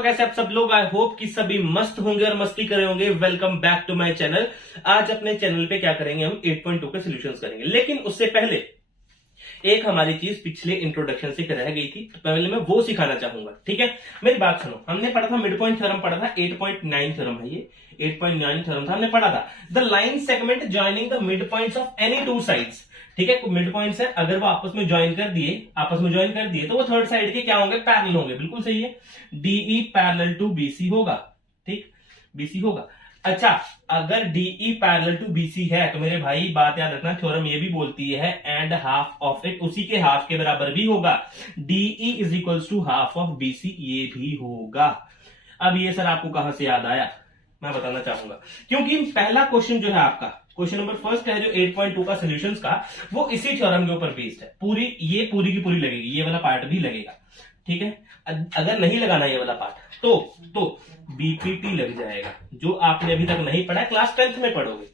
तो कैसे आप सब लोग, आई होप कि सभी मस्त होंगे और मस्ती करे होंगे। Welcome back to my channel. आज अपने चैनल पे क्या करेंगे, हम 8.2 के सॉल्यूशंस करेंगे। लेकिन उससे पहले एक हमारी चीज पिछले इंट्रोडक्शन से रह गई थी, तो पहले मैं वो सिखाना चाहूंगा। ठीक है, मेरी बात सुनो। हमने पढ़ा था मिड पॉइंट थ्योरम, पढ़ा था 8.9 थ्योरम है ये, 8.9 थ्योरम था, हमने पढ़ा था the line segment joining the mid points of any two sides. ठीक है, मिड पॉइंट्स है, अगर वो आपस में ज्वाइन कर दिए तो वो थर्ड साइड के क्या होंगे, पैरेलल होंगे। बिल्कुल सही है, डीई पैरेलल टू बीसी होगा। ठीक, बीसी होगा। अच्छा, अगर डीई पैरेलल टू बीसी है तो मेरे भाई बात याद रखना, थ्योरम ये भी बोलती है एंड हाफ ऑफ इट उसी के हाफ के बराबर भी होगा। DE is equals to half of BC, ये भी होगा। अब ये सर आपको कहां से याद आया, मैं बताना चाहूंगा। क्योंकि पहला क्वेश्चन जो है आपका, क्वेश्चन नंबर फर्स्ट है जो 8.2 का सॉल्यूशंस का, वो इसी थ्योरम के ऊपर बेस्ड है। पूरी की पूरी लगेगी, ये वाला पार्ट भी लगेगा। ठीक है, अगर नहीं लगाना ये वाला पार्ट तो बीपीटी लग जाएगा, जो आपने अभी तक नहीं पढ़ा है, क्लास 10th में पढ़ोगे।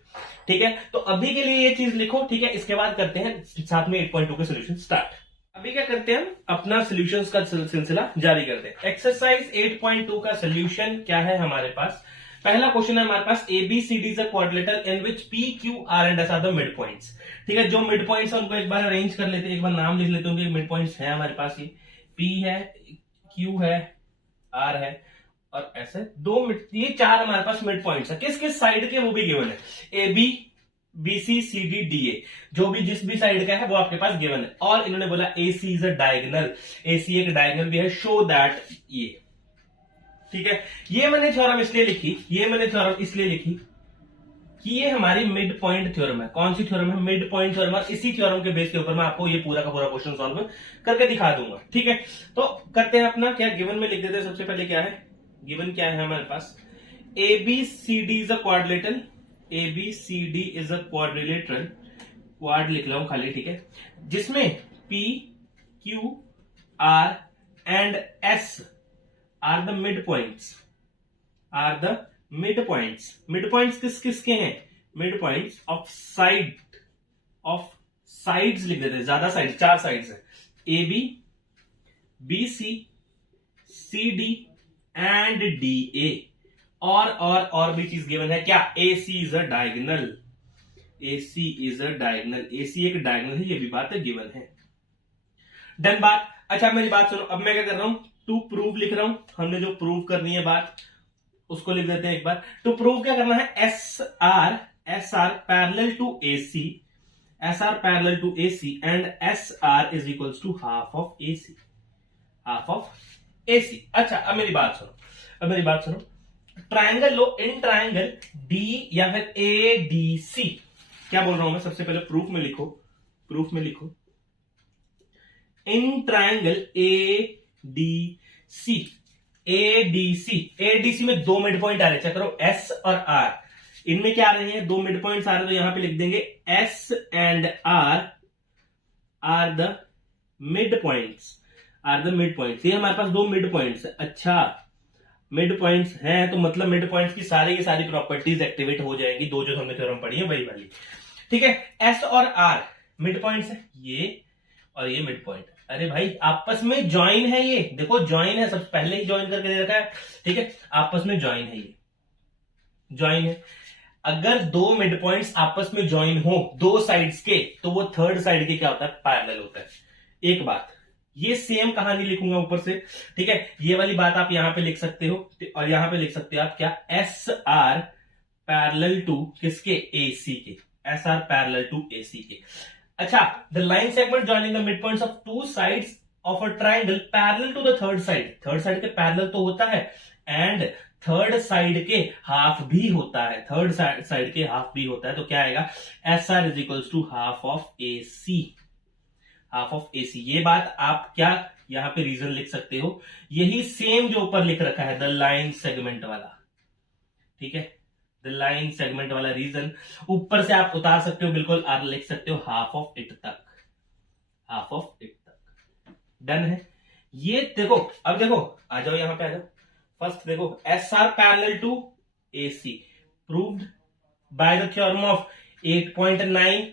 ठीक है, तो अभी के लिए ये चीज लिखो। ठीक है, इसके बाद करते हैं साथ में 8.2 के सॉल्यूशन स्टार्ट। अभी क्या करते हैं, हम अपना सॉल्यूशंस का सिलसिला जारी करते हैं। एक्सरसाइज 8.2 का सॉल्यूशन क्या है हमारे पास। पहला क्वेश्चन है हमारे पास, ABCD is a quadrilateral in which P Q R and S are the mid points. ठीक है, जो मिड पॉइंट्स है उनको एक बार अरेंज कर लेते हैं, एक बार नाम लिख लेते हैं। मिड पॉइंट्स है हमारे पास, ये पी है, क्यू है, आर है और ऐसे ये चार हमारे पास मिड पॉइंट्स है। किस किस साइड के वो भी गिवन है, A B B C C D D A, जो भी जिस भी साइड का है वो आपके पास गिवन है। और इन्होंने बोला ए C is a diagonal, A C एक डायगोनल भी है, शो दैट ये। ठीक है, ये मैंने थ्योरम इसलिए लिखी कि ये हमारी मिड पॉइंट थ्योरम है। कौन सी थ्योरम है, मिड पॉइंट थ्योरम। और इसी थ्योरम के बेस के ऊपर मैं आपको ये पूरा का पूरा क्वेश्चन सॉल्व करके दिखा दूंगा। ठीक है, तो करते हैं अपना क्या, गिवन में लिख देते हैं। सबसे पहले क्या है गिवन, क्या है हमारे पास, ABCD is a quadrilateral, ABCD is a quadrilateral, quad लिख रहा हूं खाली। ठीक है, जिसमें P Q R and S are the mid points, are the mid points. Mid points किस किसके हैं, मिड पॉइंट्स ऑफ साइड्स लिख देते हैं, ज्यादा साइड, चार साइड्स है, A B B C C D and D A. और भी चीज गिवन है क्या, A C is a diagonal, A C is a diagonal, A C एक डायगोनल है, ये भी बात है गिवन है। डन बात। अच्छा मेरी बात सुनो, अब मैं क्या कर रहा हूं, टू प्रूव लिख रहा हूं। हमने जो प्रूव करनी है बात उसको लिख देते हैं एक बार। टू प्रूव क्या करना है, S R parallel to A C, S R parallel to A C and S R is equals to half of A C, half of A C. अच्छा अब मेरी बात सुनो, ट्रायंगल लो, इन ट्रायंगल डी या फिर ए डी सी। क्या बोल रहा हूं मैं, सबसे पहले प्रूफ में लिखो in triangle A D C, ADC में दो मिड पॉइंट आ रहे, चेक करो, एस और आर। इनमें क्या आ रहे हैं, दो मिड पॉइंट्स आ रहे हैं, तो यहां पे लिख देंगे S and R the mid points, ये हमारे पास दो मिड पॉइंट्स है। अच्छा, मिड पॉइंट्स हैं तो मतलब मिड पॉइंट्स की सारी प्रॉपर्टीज एक्टिवेट हो जाएंगी, दो जो हमने थ्योरम पढ़ी है वही वाली। ठीक है, एस और आर मिड पॉइंट्स है, ये और ये मिड पॉइंट। अरे भाई आपस में ज्वाइन है, ये देखो ज्वाइन है, सबसे पहले ही ज्वाइन करके दे रखा है। ठीक है, आपस में ज्वाइन है, ये ज्वाइन है। अगर दो मिड पॉइंट्स आपस में ज्वाइन हो दो साइड्स के, तो वो थर्ड साइड के क्या होता है, पैरेलल होता है। एक बात, ये सेम कहानी लिखूंगा ऊपर से। ठीक है, ये वाली बात आप यहां पे लिख सकते हो, और यहां पे लिख सकते हो आप क्या, एस आर पैरेलल टू किसके, ए सी के, S R parallel to A C के। अच्छा, the line segment joining the mid points of two sides of a triangle parallel to the third side के पैरेलल तो होता है, and third side के half भी होता है, तो क्या आएगा, S R is equals to half of A C, ये बात आप क्या यहां पे रीजन लिख सकते हो, यही सेम जो ऊपर लिख रखा है द लाइन सेगमेंट वाला। ठीक है, द लाइन सेगमेंट वाला रीजन ऊपर से आप उतार सकते हो, बिल्कुल आप लिख सकते हो हाफ ऑफ इट तक। डन है ये। देखो अब देखो, आ जाओ यहां पे, आ जाओ। फर्स्ट देखो, S R parallel to A C proved by the theorem of 8.9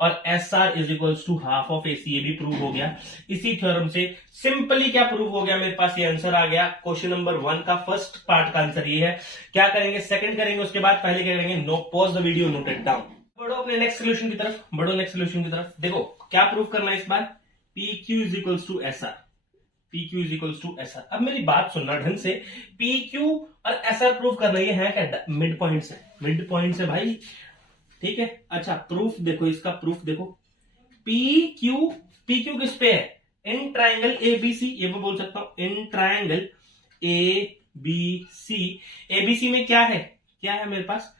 और S R is equals to half of AC, ये भी प्रूव हो गया। इसी थ्योरम से सिंपली क्या प्रूव हो गया, मेरे पास ये आंसर आ गया। क्वेश्चन नंबर 1 का फर्स्ट पार्ट का आंसर ये है। क्या करेंगे, सेकंड करेंगे, उसके बाद पहले क्या करेंगे, no pause the video, note it down. बढ़ो अपने नेक्स्ट सोल्यूशन की तरफ, बढ़ो नेक्स्ट सोल्यूशन की तरफ। देखो क्या प्रूव करना है इस बार, P Q is equals to S R, P Q is equals to S R. अब मेरी बात सुनना ढंग से, पी क्यू और एस आर प्रूव करना, ये है क्या, मिड पॉइंट से, मिड पॉइंट से भाई, ठीक है। अच्छा प्रूफ देखो, इसका प्रूफ देखो, पी क्यू किस पे है, इन ट्राइंगल एबीसी, ये मैं बोल सकता हूं इन ट्राइंगल एबीसी। एबीसी में क्या है, क्या है मेरे पास,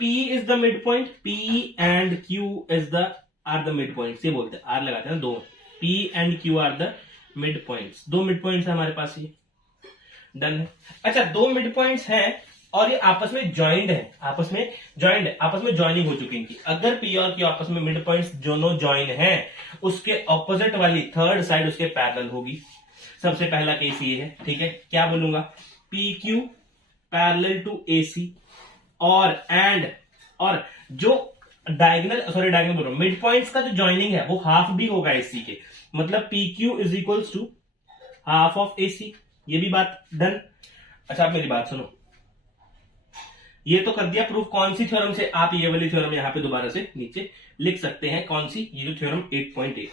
P is the mid point, P and Q is the are the mid point, ये बोलते हैं, आर लगाते हैं दो, P and Q are the mid points, दो मिड पॉइंट्स है हमारे पास, ये डन है। अच्छा दो मिड पॉइंट्स हैं और ये आपस में ज्वाइंट है, आपस में ज्वाइंट है, आपस में ज्वाइनिंग हो चुकी है इनकी। अगर P और Q आपस में मिड पॉइंट्स दोनों ज्वाइन हैं, उसके ऑपोजिट वाली थर्ड साइड उसके पैरेलल होगी। सबसे पहला केस ये है, ठीक है। क्या बोलूंगा, P Q parallel to AC और जो डायगोनल, सॉरी डायगोनल बोल रहा हूं, मिड पॉइंट्स का जो ज्वाइनिंग है वो हाफ भी होगा AC के, मतलब P Q is equals to half of AC, ये भी बात डन। अच्छा आप मेरी बात सुनो, ये तो कर दिया प्रूफ, कौन सी थ्योरम से, आप ये वाली थ्योरम यहां पे दोबारा से नीचे लिख सकते हैं, कौन सी, ये जो थ्योरम 8.8,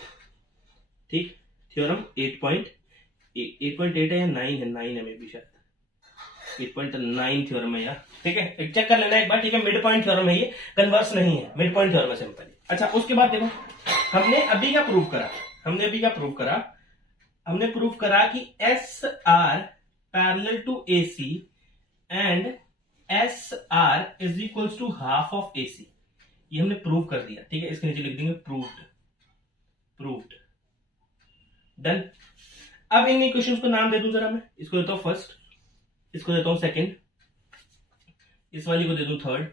ठीक, थ्योरम 8.8 है या 9 है, 9 है मे भी शायद, 8.9 थ्योरम है यार, ठीक है, चेक कर लेना एक बार, ठीक है। मिड पॉइंट थ्योरम है ये, कन्वर्स नहीं है, मिड पॉइंट थ्योरम है सिंपली। अच्छा उसके बाद देखो, हमने अभी क्या प्रूव करा, हमने प्रूव करा कि S R parallel to AC and S R is equals to half of AC, ये हमने प्रूव कर दिया, ठीक है। इसके नीचे लिख देंगे प्रूव्ड, डन। अब इन इक्वेशंस को नाम दे दूं जरा मैं, इसको देता हूं फर्स्ट, इसको देता हूं सेकंड, इस वाली को दे दूं थर्ड,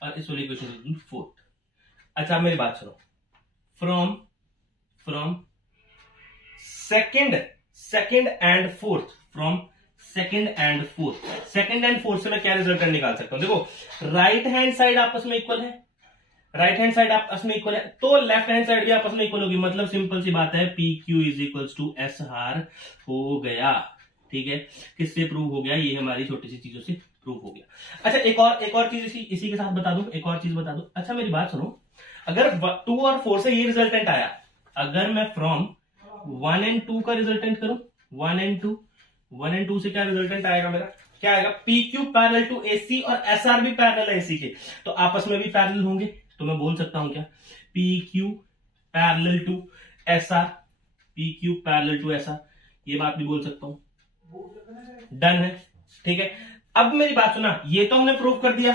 और इस वाली इक्वेशन दे दूं फोर्थ। अच्छा मेरी बात सुनो, from second and fourth, from second and fourth से मैं क्या रिजल्टेंट निकाल सकता हूं, देखो राइट हैंड साइड आपस में इक्वल है, तो लेफ्ट हैंड साइड भी आपस में इक्वल होगी, मतलब सिंपल सी बात है, P Q is equals to S R हो गया, ठीक है। किससे प्रूव हो गया, ये हमारी छोटी सी चीजों से प्रूव हो गया। अच्छा एक और चीज इसी के साथ बता दूं, एक और चीज बता दूं। अच्छा मेरी बात सुनो, अगर 2 और 4 से ये रिजल्टेंट आया, अगर मैं फ्रॉम 1 एंड 2 का रिजल्टेंट करूं, 1 एंड 2 से क्या रिजल्टेंट आएगा मेरा, क्या आएगा, P Q parallel to AC और एस आर भी पैरेलल है AC के, तो आपस में भी पैरेलल होंगे, तो मैं बोल सकता हूं क्या, P Q parallel to S R, P Q parallel to S R, ये बात भी बोल सकता हूं, डन है, ठीक है। अब मेरी बात सुना, ये तो हमने प्रूव कर दिया,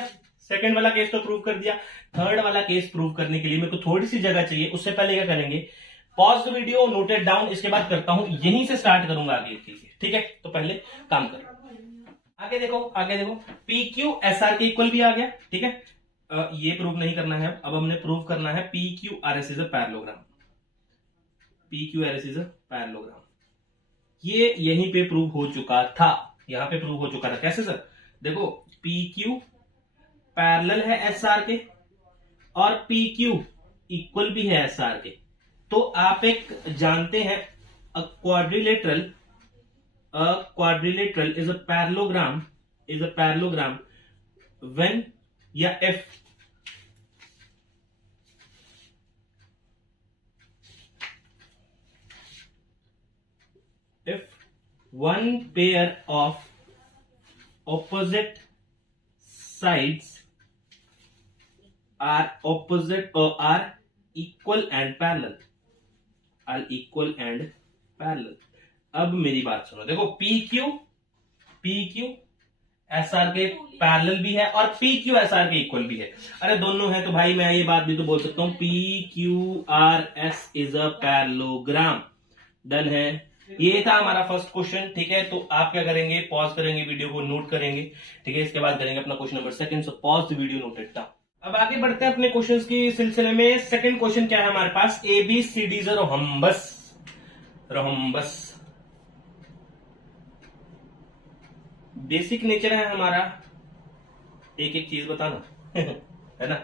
सेकंड वाला केस तो प्रूव कर दिया, थर्ड वाला केस प्रूव करने के लिए मेरे को थोड़ी सी जगह चाहिए। उससे पहले क्या करेंगे, pause the video, noted down, इसके बाद करता हूं, यहीं से स्टार्ट करूंगा आगे, ठीक है। तो पहले काम करो, आगे देखो, पी क्यू एस आर के इक्वल भी आ गया, ठीक है। ये प्रूव नहीं करना है, अब हमने प्रूव करना है P Q R S is a parallelogram, P Q R S is a parallelogram. ये यहीं पे प्रूव हो चुका था, यहां पे प्रूव हो चुका था, कैसे सर, देखो पी क्यू पैरेलल है एस आर के और पी क्यू इक्वल भी है एस आर के, तो आप एक जानते हैं, अ quadrilateral is a parallelogram when या if one pair of opposite sides are opposite or are equal and parallel, अब मेरी बात सुनो, देखो पी क्यू एस आर के पैरेलल भी है और पी क्यू एस आर के इक्वल भी है, अरे दोनों है तो भाई मैं ये बात भी तो बोल सकता हूं, P Q R S is a parallelogram, done है। ये था हमारा फर्स्ट क्वेश्चन, ठीक है। तो आप क्या करेंगे, पॉज करेंगे, वीडियो को नोट करेंगे, ठीक है। इसके बाद करेंगे अपना question number second, so pause the video, noted down. अब आगे बढ़ते हैं अपने क्वेश्चंस की सिलसिले में। सेकंड क्वेश्चन क्या है हमारे पास, ABCD is a rhombus, basic nature है हमारा, एक एक चीज बताना है ना,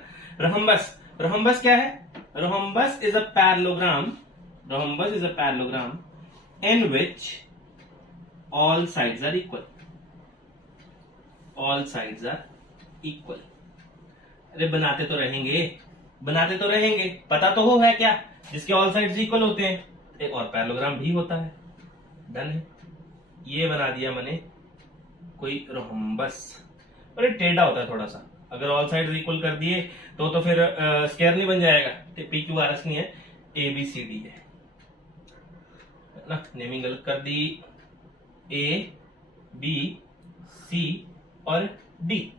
रोहम्बस रोहम्बस क्या है? Rhombus is a parallelogram, rhombus is a parallelogram in which all sides are equal, all sides are equal. अरे बनाते तो रहेंगे, बनाते तो रहेंगे, पता तो हो है क्या, जिसके ऑल साइड्स इक्वल होते हैं। एक और पैरेललोग्राम भी होता है, डन है। ये बना दिया मैंने कोई रोहम्बस, और ये टेढ़ा होता है थोड़ा सा, अगर ऑल साइड्स इक्वल कर दिए तो फिर स्क्वायर नहीं बन जाएगा, तो पी क्यू आर एस नहीं है, ए बी सी डी है ना, नेमिंग गलत कर दी, ए बी सी और डी।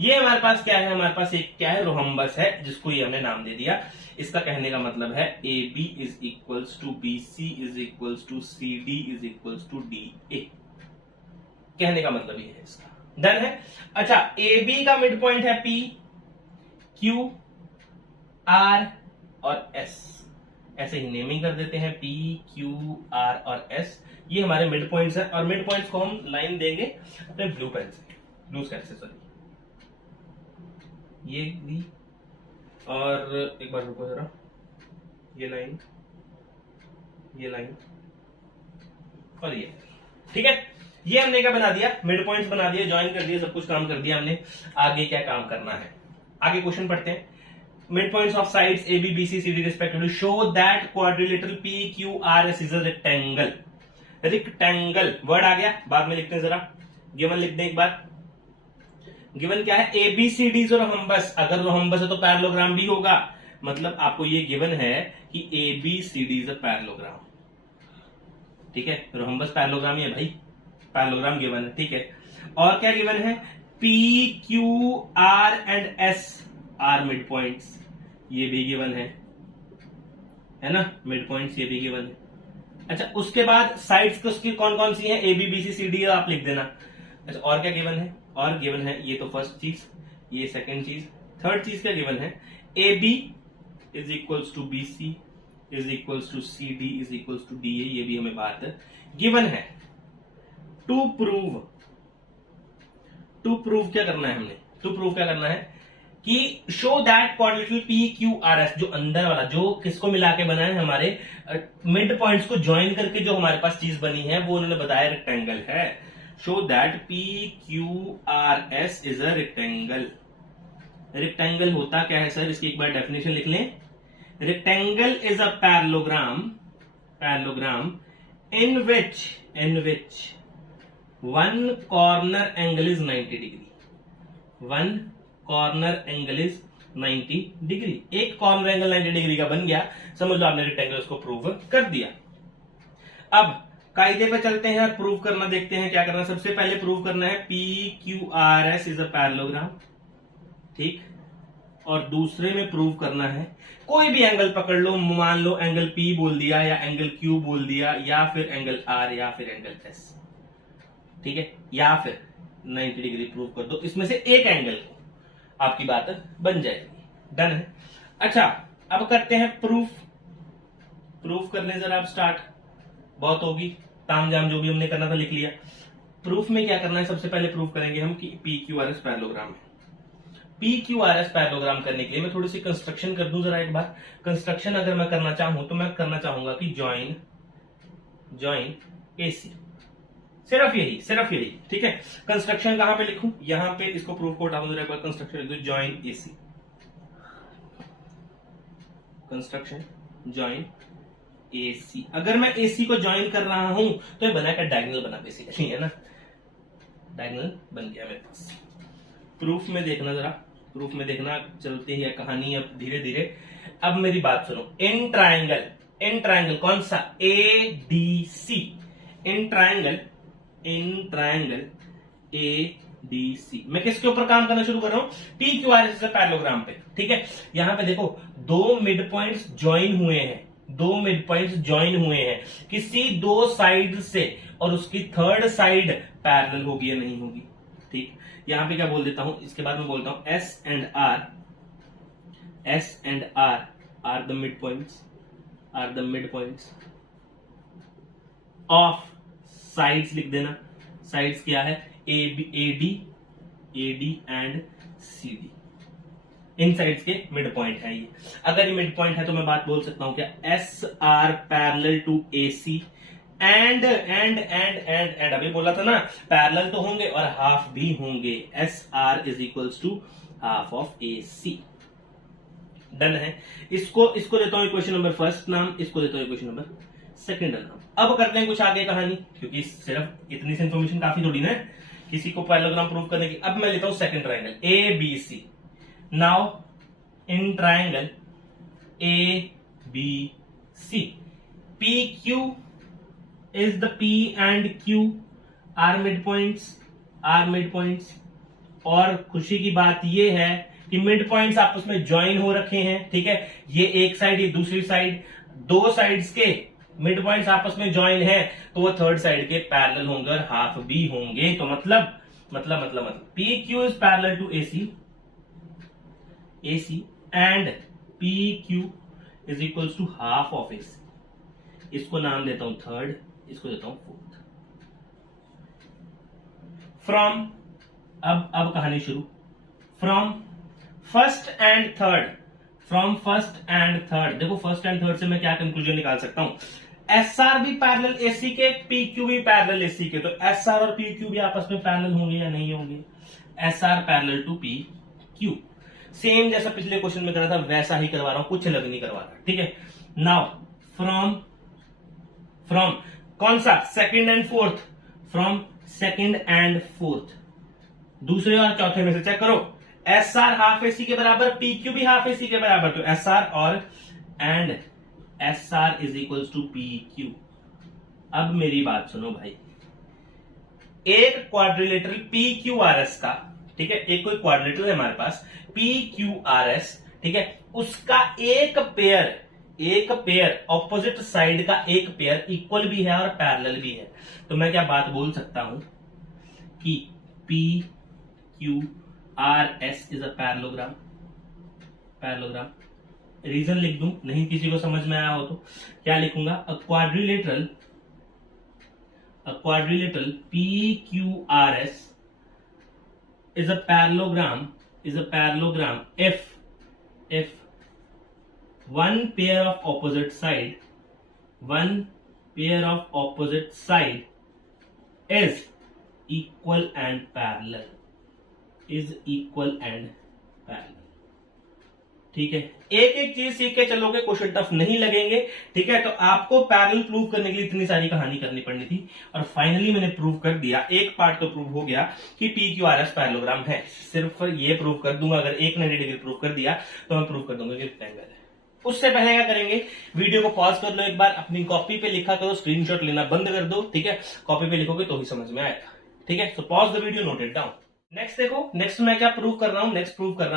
ये हमारे पास क्या है? हमारे पास एक क्या है? रोहम्बस है, जिसको ये हमने नाम दे दिया। इसका कहने का मतलब है A B is equals to B C is equals to C D is equals to D A. कहने का मतलब ये है इसका, डन है। अच्छा, ए बी का मिड पॉइंट है पी, क्यू, आर और एस, ऐसे ही नेमिंग कर देते हैं, पी क्यू आर और एस। ये हमारे मिड पॉइंट्स हैं, और मिड पॉइंट्स को हम लाइन देंगे अपने ब्लू पेन से, ब्लू स्केच से, सॉरी, ये दी, और एक बार रुको जरा, ये लाइन, ये लाइन और ये, ठीक है। ये हमने क्या बना दिया? मिड पॉइंट्स बना दिए, ज्वाइन कर दिए, सब कुछ काम कर दिया हमने। आगे क्या काम करना है? आगे क्वेश्चन पढ़ते हैं। Mid points of sides A B B C C D respectively show that quadrilateral P Q R S is a rectangle. Rectangle word आ गया, बाद में लिखते हैं जरा, गिवन लिख दें एक बार। गिवन क्या है? ए बी सी डी जो रोहम्बस, अगर रोहम्बस है तो पैरेललोग्राम भी होगा, मतलब आपको ये गिवन है कि A B C D is a parallelogram, ठीक है। रोहम्बस पैरेललोग्राम ही है भाई, पैरेललोग्राम गिवन है, ठीक है। और क्या गिवन है? P Q R and S are mid points, ये भी गिवन है ना, मिड पॉइंट्स ये भी गिवन है। अच्छा, उसके बाद साइड्स तो उसकी कौन कौन सी हैं? A B B C C D आप लिख देना। अच्छा, और क्या गिवन है? और गिवन है, ये तो फर्स्ट चीज, ये सेकंड चीज, थर्ड चीज क्या गिवन है? A B is equals to B C is equals to C D is equals to D A, ये भी हमें बात गिवन है। टू प्रूव क्या करना है हमने? टू प्रूव क्या करना है कि show that quadrilateral P Q R S, जो अंदर वाला, जो किसको मिला के बना है, हमारे मिड पॉइंट्स को ज्वाइन करके जो हमारे पास चीज बनी है, वो उन्होंने बताया रेक्टेंगल है। Show that P Q R S is a rectangle. Rectangle होता क्या है सर? इसकी एक बार डेफिनेशन लिख लें। Rectangle is a parallelogram in which one corner angle is 90 degree, one corner angle is 90 degree. एक कॉर्नर एंगल 90 डिग्री का बन गया, समझ लो आपने रेक्टेंगल को प्रूव कर दिया। अब कायदे पे चलते हैं और प्रूव करना देखते हैं क्या करना है। सबसे पहले प्रूव करना है P Q R S is a parallelogram, ठीक। और दूसरे में प्रूव करना है, कोई भी एंगल पकड़ लो, मान लो एंगल पी बोल दिया या एंगल क्यू बोल दिया या फिर एंगल आर या फिर एंगल एस, ठीक है, या फिर 90 डिग्री प्रूव कर दो, इसमें से एक एंगल को, आपकी बात बन जाएगी, डन है। अच्छा, अब करते हैं प्रूफ करने जरा आप स्टार्ट, बहुत होगी तामझाम, जो भी हमने करना था लिख लिया। प्रूफ में क्या करना है? सबसे पहले प्रूफ करेंगे हम कि P Q R S parallelogram है। P Q R S parallelogram करने के लिए मैं थोड़ी सी कंस्ट्रक्शन कर दूं जरा एक बार। कंस्ट्रक्शन अगर मैं करना चाहूं तो मैं करना चाहूंगा कि ज्वाइन एसी, सिर्फ यही, ठीक है। कंस्ट्रक्शन कहां पे लिखूं? यहां पे इसको प्रूफ को उठा दूं, एक बार कंस्ट्रक्शन लिख दूं, join AC, construction join AC. अगर मैं एसी को ज्वाइन कर रहा हूं तो ये बना कर डायगोनल बना, बेसिकली, है ना, डायगोनल बन गया मेरे पास। प्रूफ में देखना जरा, प्रूफ में देखना, चलती है कहानी अब धीरे धीरे। अब मेरी बात सुनो, इन ट्रायंगल कौन सा? A D C, in triangle A D C. मैं किसके ऊपर काम करना शुरू कर रहा हूं? P Q R S parallelogram पे, ठीक है। यहां पे देखो, दो मिड पॉइंट्स ज्वाइन हुए हैं, किसी दो साइड से, और उसकी थर्ड साइड पैरेलल होगी या नहीं होगी, ठीक। यहां पे क्या बोल देता हूं, इसके बाद मैं बोलता हूं S and R are the mid points of sides, लिख देना। साइड्स क्या है? A D and C D, इन साइड्स के मिड पॉइंट है ये। अगर ये मिड पॉइंट है तो मैं बात बोल सकता हूं क्या, S R parallel to A C and अभी बोला था ना पैरेलल तो होंगे और हाफ भी होंगे, S R is equals to half of A C. Done है। इसको देता हूं इक्वेशन नंबर फर्स्ट नाम, इसको देता हूं इक्वेशन नंबर सेकंड नाम। अब करते हैं कुछ आगे कहानी, क्योंकि सिर्फ इतनी सी इंफॉर्मेशन काफी थोड़ी ना है किसी को पैरेललोग्राम प्रूव करने की। अब मैं लेता हूं second triangle A B C. Now in triangle A B C, P Q is the P and Q are mid points. और खुशी की बात यह है कि मिड पॉइंट्स आपस में ज्वाइन हो रखे हैं, ठीक है। ये एक साइड, ये दूसरी साइड, दो साइड्स के मिड पॉइंट्स आपस में ज्वाइन है तो वो थर्ड साइड के पैरेलल होंगे और हाफ भी होंगे। तो मतलब P Q is parallel to A C and P Q is equals to half of A C. इसको नाम देता हूं थर्ड, इसको देता हूं फोर्थ। फ्रॉम अब कहानी शुरू। फ्रॉम फर्स्ट एंड थर्ड, देखो फर्स्ट एंड थर्ड से मैं क्या कंक्लूजन निकाल सकता हूं, एस आर भी पैरेलल एसी के, पी क्यू भी पैरेलल एसी के। तो एस आर और पी क्यू भी आपस में पैरेलल होंगे या नहीं होंगे, S R parallel to P Q. Same जैसा पिछले क्वेश्चन में करा था वैसा ही करवा रहा हूं, कुछ अलग नहीं करवा रहा, ठीक है। नाउ फ्रॉम कौन सा, second and fourth, from second and fourth, दूसरे और चौथे में से चेक करो। S R half A C के बराबर, पी क्यू भी हाफ ए सी के बराबर, तो एस आर और and S R is equals to P Q. अब मेरी बात सुनो भाई, एक quadrilateral P Q R S का, ठीक है, एक कोई क्वाड्रिलेटरल है हमारे पास पी क्यू आर एस, ठीक है, उसका एक पेयर ऑपोजिट साइड का एक पेयर इक्वल भी है और पैरेलल भी है। तो मैं क्या बात बोल सकता हूं कि P Q R S is a parallelogram. Reason लिख दूं, नहीं किसी को समझ में आया हो तो क्या लिखूंगा, अ quadrilateral P Q R S is a parallelogram if one pair of opposite side is equal and parallel, ठीक है। एक एक चीज सीख के चलोगे क्वेश्चन टफ नहीं लगेंगे, ठीक है। तो आपको पैरेलल प्रूव करने के लिए इतनी सारी कहानी करनी पड़नी थी और फाइनली मैंने प्रूव कर दिया। एक पार्ट तो प्रूव हो गया कि P Q R S parallelogram है, सिर्फ ये प्रूव कर दूंगा। अगर एक 90 डिग्री प्रूव कर दिया तो मैं प्रूव कर दूंगा कि रेक्टेंगल है। उससे पहले क्या करेंगे, वीडियो को पॉज कर लो एक बार, अपनी कॉपी पे लिखा करो, स्क्रीनशॉट लेना बंद कर दो, ठीक है। कॉपी पे लिखोगे तो ही समझ में आएगा, ठीक है। So pause the video, note it down. Next देखो, नेक्स्ट मैं क्या प्रूव कर रहा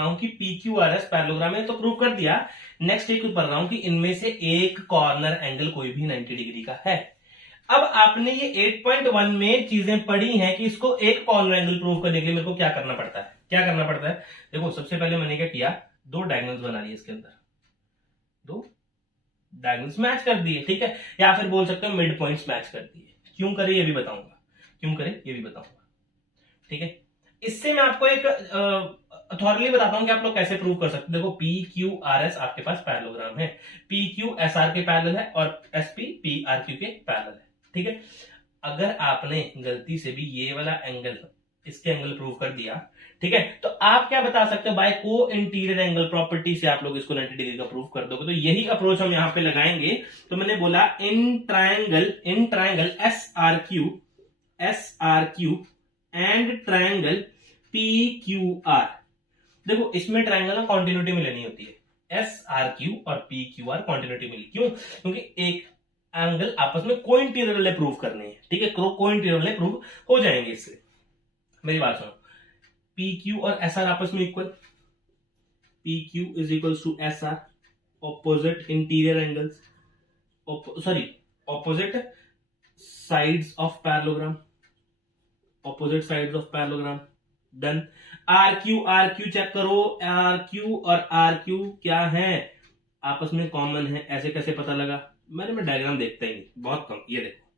हूं, कि P Q R S parallelogram है, तो प्रूव कर दिया। नेक्स्ट एक पढ़ रहा हूं कि इनमें से एक कॉर्नर एंगल कोई भी 90 डिग्री का है। अब आपने ये 8.1 में चीजें पढ़ी हैं कि इसको एक कॉर्नर एंगल प्रूव करने के लिए मेरे को क्या करना पड़ता है। देखो सबसे पहले मैंने क्या किया, दो डायगोनल्स बना लिए, इसके अंदर दो डायगोनल्स मैच कर दिए, ठीक है, या फिर बोल सकते हो मिड पॉइंट्स मैच कर दिए। क्यों करे ये भी बताऊंगा, ठीक है। इससे मैं आपको एक अथॉरिटी बताता हूं कि आप लोग कैसे प्रूव कर सकते हैं। देखो पी क्यू आर एस आपके पास पैरेललोग्राम है, पी क्यू एस आर के पैरेलल है और S P P R Q के पैरेलल है, ठीक है। अगर आपने गलती से भी ये वाला एंगल इसके एंगल प्रूव कर दिया, ठीक है, तो आप क्या बता सकते हो, बाय को इंटीरियर एंगल प्रॉपर्टी से आप लोग इसको 90 डिग्री का प्रूव कर दोगे। तो यही अप्रोच हम यहां पे लगाएंगे। तो मैंने बोला in triangle S R Q and triangle P Q are. देखो इसमें ट्रायंगल ना कॉन्टिन्यूटी में लेनी होती है, एस आर क्यू और पी क्यू आर कॉन्टिन्यूटी में। क्यों? क्योंकि एक एंगल आपस में कोइंटीरियर प्रूव करने हैं, ठीक है, कोइंटीरियर प्रूव हो जाएंगे इससे। मेरी बात सुनो, पी क्यू और एस आर आपस में equal, P Q is equal to S R, opposite interior angles, opposite sides of parallelogram, done. R Q check करो, आर क्यू और आर क्यू क्या है, आपस में कॉमन है। ऐसे कैसे पता लगा, मैं डायग्राम देखता ही नहीं, बहुत कम। ये देखो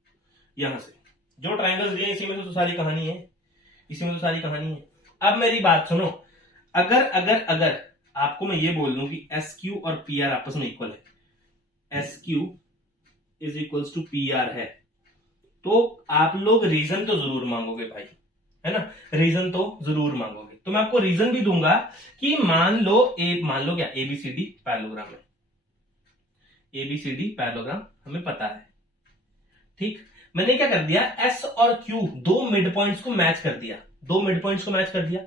यहां से जो ट्रायंगल्स दिए इसी में तो सारी कहानी है, अब मेरी बात सुनो, अगर आपको मैं ये बोल दूं कि एस क्यू और पी आर आपस में इक्वल है, S Q is equals to P R है, तो आप लोग रीजन तो जरूर मांगोगे भाई, है ना, रीजन तो जरूर मांगोगे। तो मैं आपको रीजन भी दूंगा कि मान लो क्या एबीसीडी पैरेललोग्राम है, एबीसीडी पैरेललोग्राम हमें पता है, ठीक। मैंने क्या कर दिया, एस और क्यू दो मिड पॉइंट्स को मैच कर दिया, दो मिड पॉइंट्स को मैच कर दिया,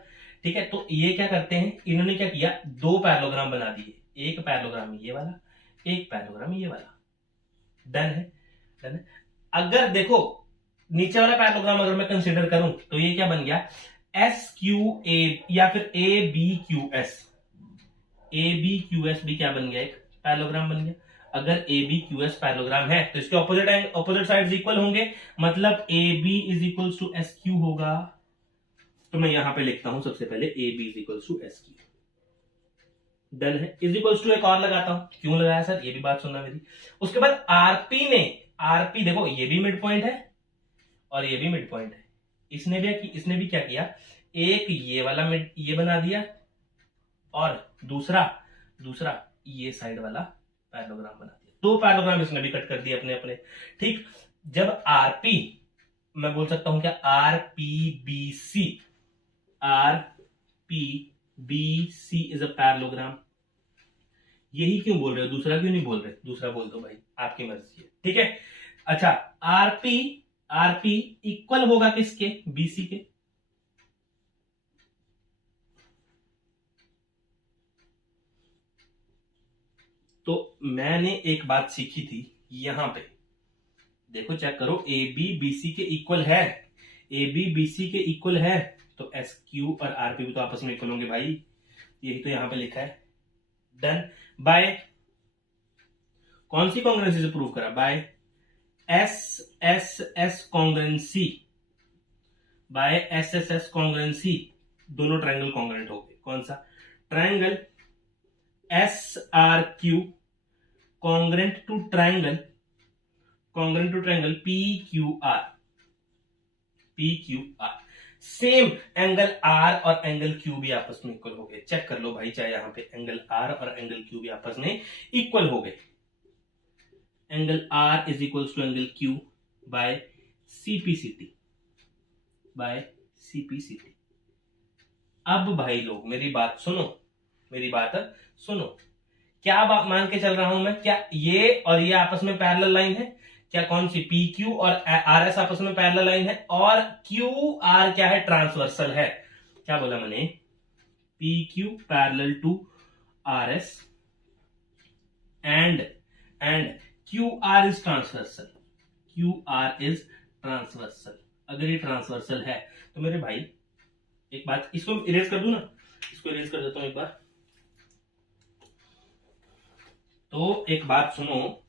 ठीक है। तो ये क्या करते हैं, इन्होंने क्या किया, दो पैरेललोग्राम बना दिए, एक पैरेललोग्राम ये वाला, एक पैरेललोग्राम ये वाला, डन है, डन है। अगर देखो नीचे वाला पैरेललोग्राम अगर मैं कंसीडर करूं तो ये क्या बन गया, एस क्यू ए या फिर A B Q S, A B Q S भी क्या बन गया, एक पैरेललोग्राम बन गया। अगर A B Q S parallelogram है तो इसके ऑपोजिट साइड्स इक्वल होंगे, मतलब A B is equals to S Q होगा। तो मैं यहां पे लिखता हूं सबसे पहले A B is equals to S Q, done है। इज इक्वल्स टू एक और लगाता हूं, क्यों लगाया सर, ये भी बात सुनना मेरी। उसके बाद आरपी ने, आरपी देखो ये भी मिड पॉइंट है और ये भी मिड पॉइंट है, इसने भी क्या किया, एक ये वाला मिड ये बना दिया और दूसरा ये साइड वाला पैरेललोग्राम बना दिया, दो पैरेललोग्राम इसने भी कट कर दिए अपने अपने, ठीक। जब आरपी, मैं बोल सकता हूं क्या, आरपीबीसी, आरपीबीसी इज अ पैरेललोग्राम। यही क्यों बोल रहे हो, दूसरा क्यों नहीं बोल रहे, दूसरा बोल दो भाई, आपकी मर्जी है, ठीक है। अच्छा, आरपी इक्वल होगा किसके, बीसी के, तो मैंने एक बात सीखी थी यहां पे, देखो चेक करो, ए बी बीसी के इक्वल है, ए बी बीसी के इक्वल है, तो एस क्यू और आरपी भी तो आपस में इक्वल होंगे भाई, यही तो यहां पे लिखा है, डन। बाय कौन सी कॉन्ग्रुएंसी से प्रूव करा, by S S S congruency, by S S S congruency, दोनों ट्रायंगल कॉन्ग्रुएंट हो गए। कौन सा, triangle S R Q congruent to triangle P Q R, P Q R, same angle R और एंगल क्यू भी आपस में इक्वल हो गए। चेक कर लो भाई, चाहे यहां पे एंगल आर और एंगल क्यू भी आपस में इक्वल हो गए, angle R is equal to angle Q by CPCT, by CPCT. अब भाई लोग मेरी बात सुनो, क्या बात मान के चल रहा हूं मैं, क्या ये और ये आपस में पैरेलल लाइन है, क्या कौन सी, पी क्यू और आर एस आपस में पैरेलल लाइन है, और क्यू आर क्या है, ट्रांसवर्सल है। क्या बोला मैंने, P Q parallel to R S and Q R is transversal, Q R is transversal. अगर ये ट्रांसवर्सल है तो मेरे भाई एक बात, इसको इरेज कर दूं ना, इसको इरेज कर देता हूं एक बार, तो एक बात सुनो,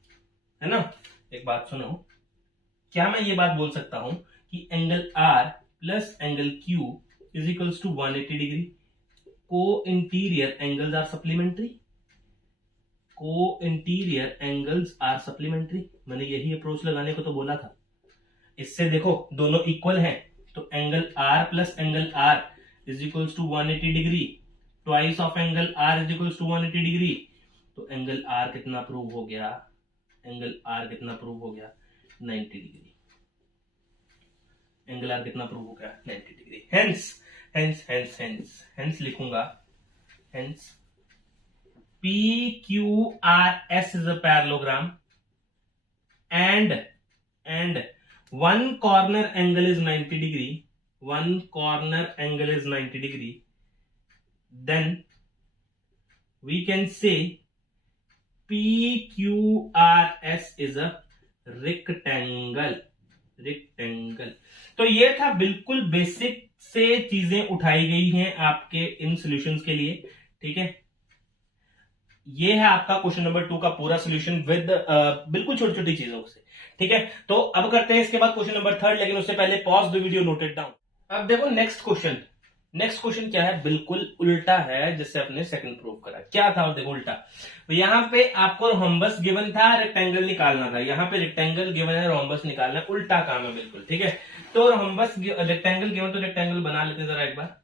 है ना, एक बात सुनो, क्या मैं ये बात बोल सकता हूं कि angle R plus angle Q is equals to 180 degree, co interior angles are supplementary, co interior angles are supplementary, मैंने यही अप्रोच लगाने को तो बोला था। इससे देखो दोनों इक्वल हैं, तो angle R plus angle R is equals to 180 degree, twice of angle R is equals to 180 degree, तो एंगल आर कितना प्रूव हो गया, एंगल आर कितना प्रूव हो गया, 90 डिग्री, एंगल आर कितना प्रूव हो गया, 90 डिग्री। हेंस लिखूंगा, hence PQRS is a parallelogram and one corner angle is 90 degree, one corner angle is 90 degree, then we can say PQRS is a rectangle। तो ये था, बिल्कुल बेसिक से चीजें उठाई गई हैं आपके इन सॉल्यूशंस के लिए, ठीक है। ये है आपका क्वेश्चन नंबर 2 का पूरा सॉल्यूशन विद बिल्कुल छोटी छोटी चीजों से, ठीक है। तो अब करते हैं इसके बाद क्वेश्चन नंबर 3, लेकिन उससे पहले pause the video, noted down. अब देखो नेक्स्ट क्वेश्चन क्या है, बिल्कुल उल्टा है जिससे अपने सेकंड प्रूव करा। क्या था, देखो उल्टा, तो यहां पे आपको रोम्बस गिवन था, रेक्टेंगल निकालना था, यहां पे रेक्टेंगल गिवन है, रोम्बस निकालना, उल्टा काम है बिल्कुल, ठीक है। तो रोम्बस रेक्टेंगल गिवन, तो रेक्टेंगल बना लेते हैं जरा एक बार,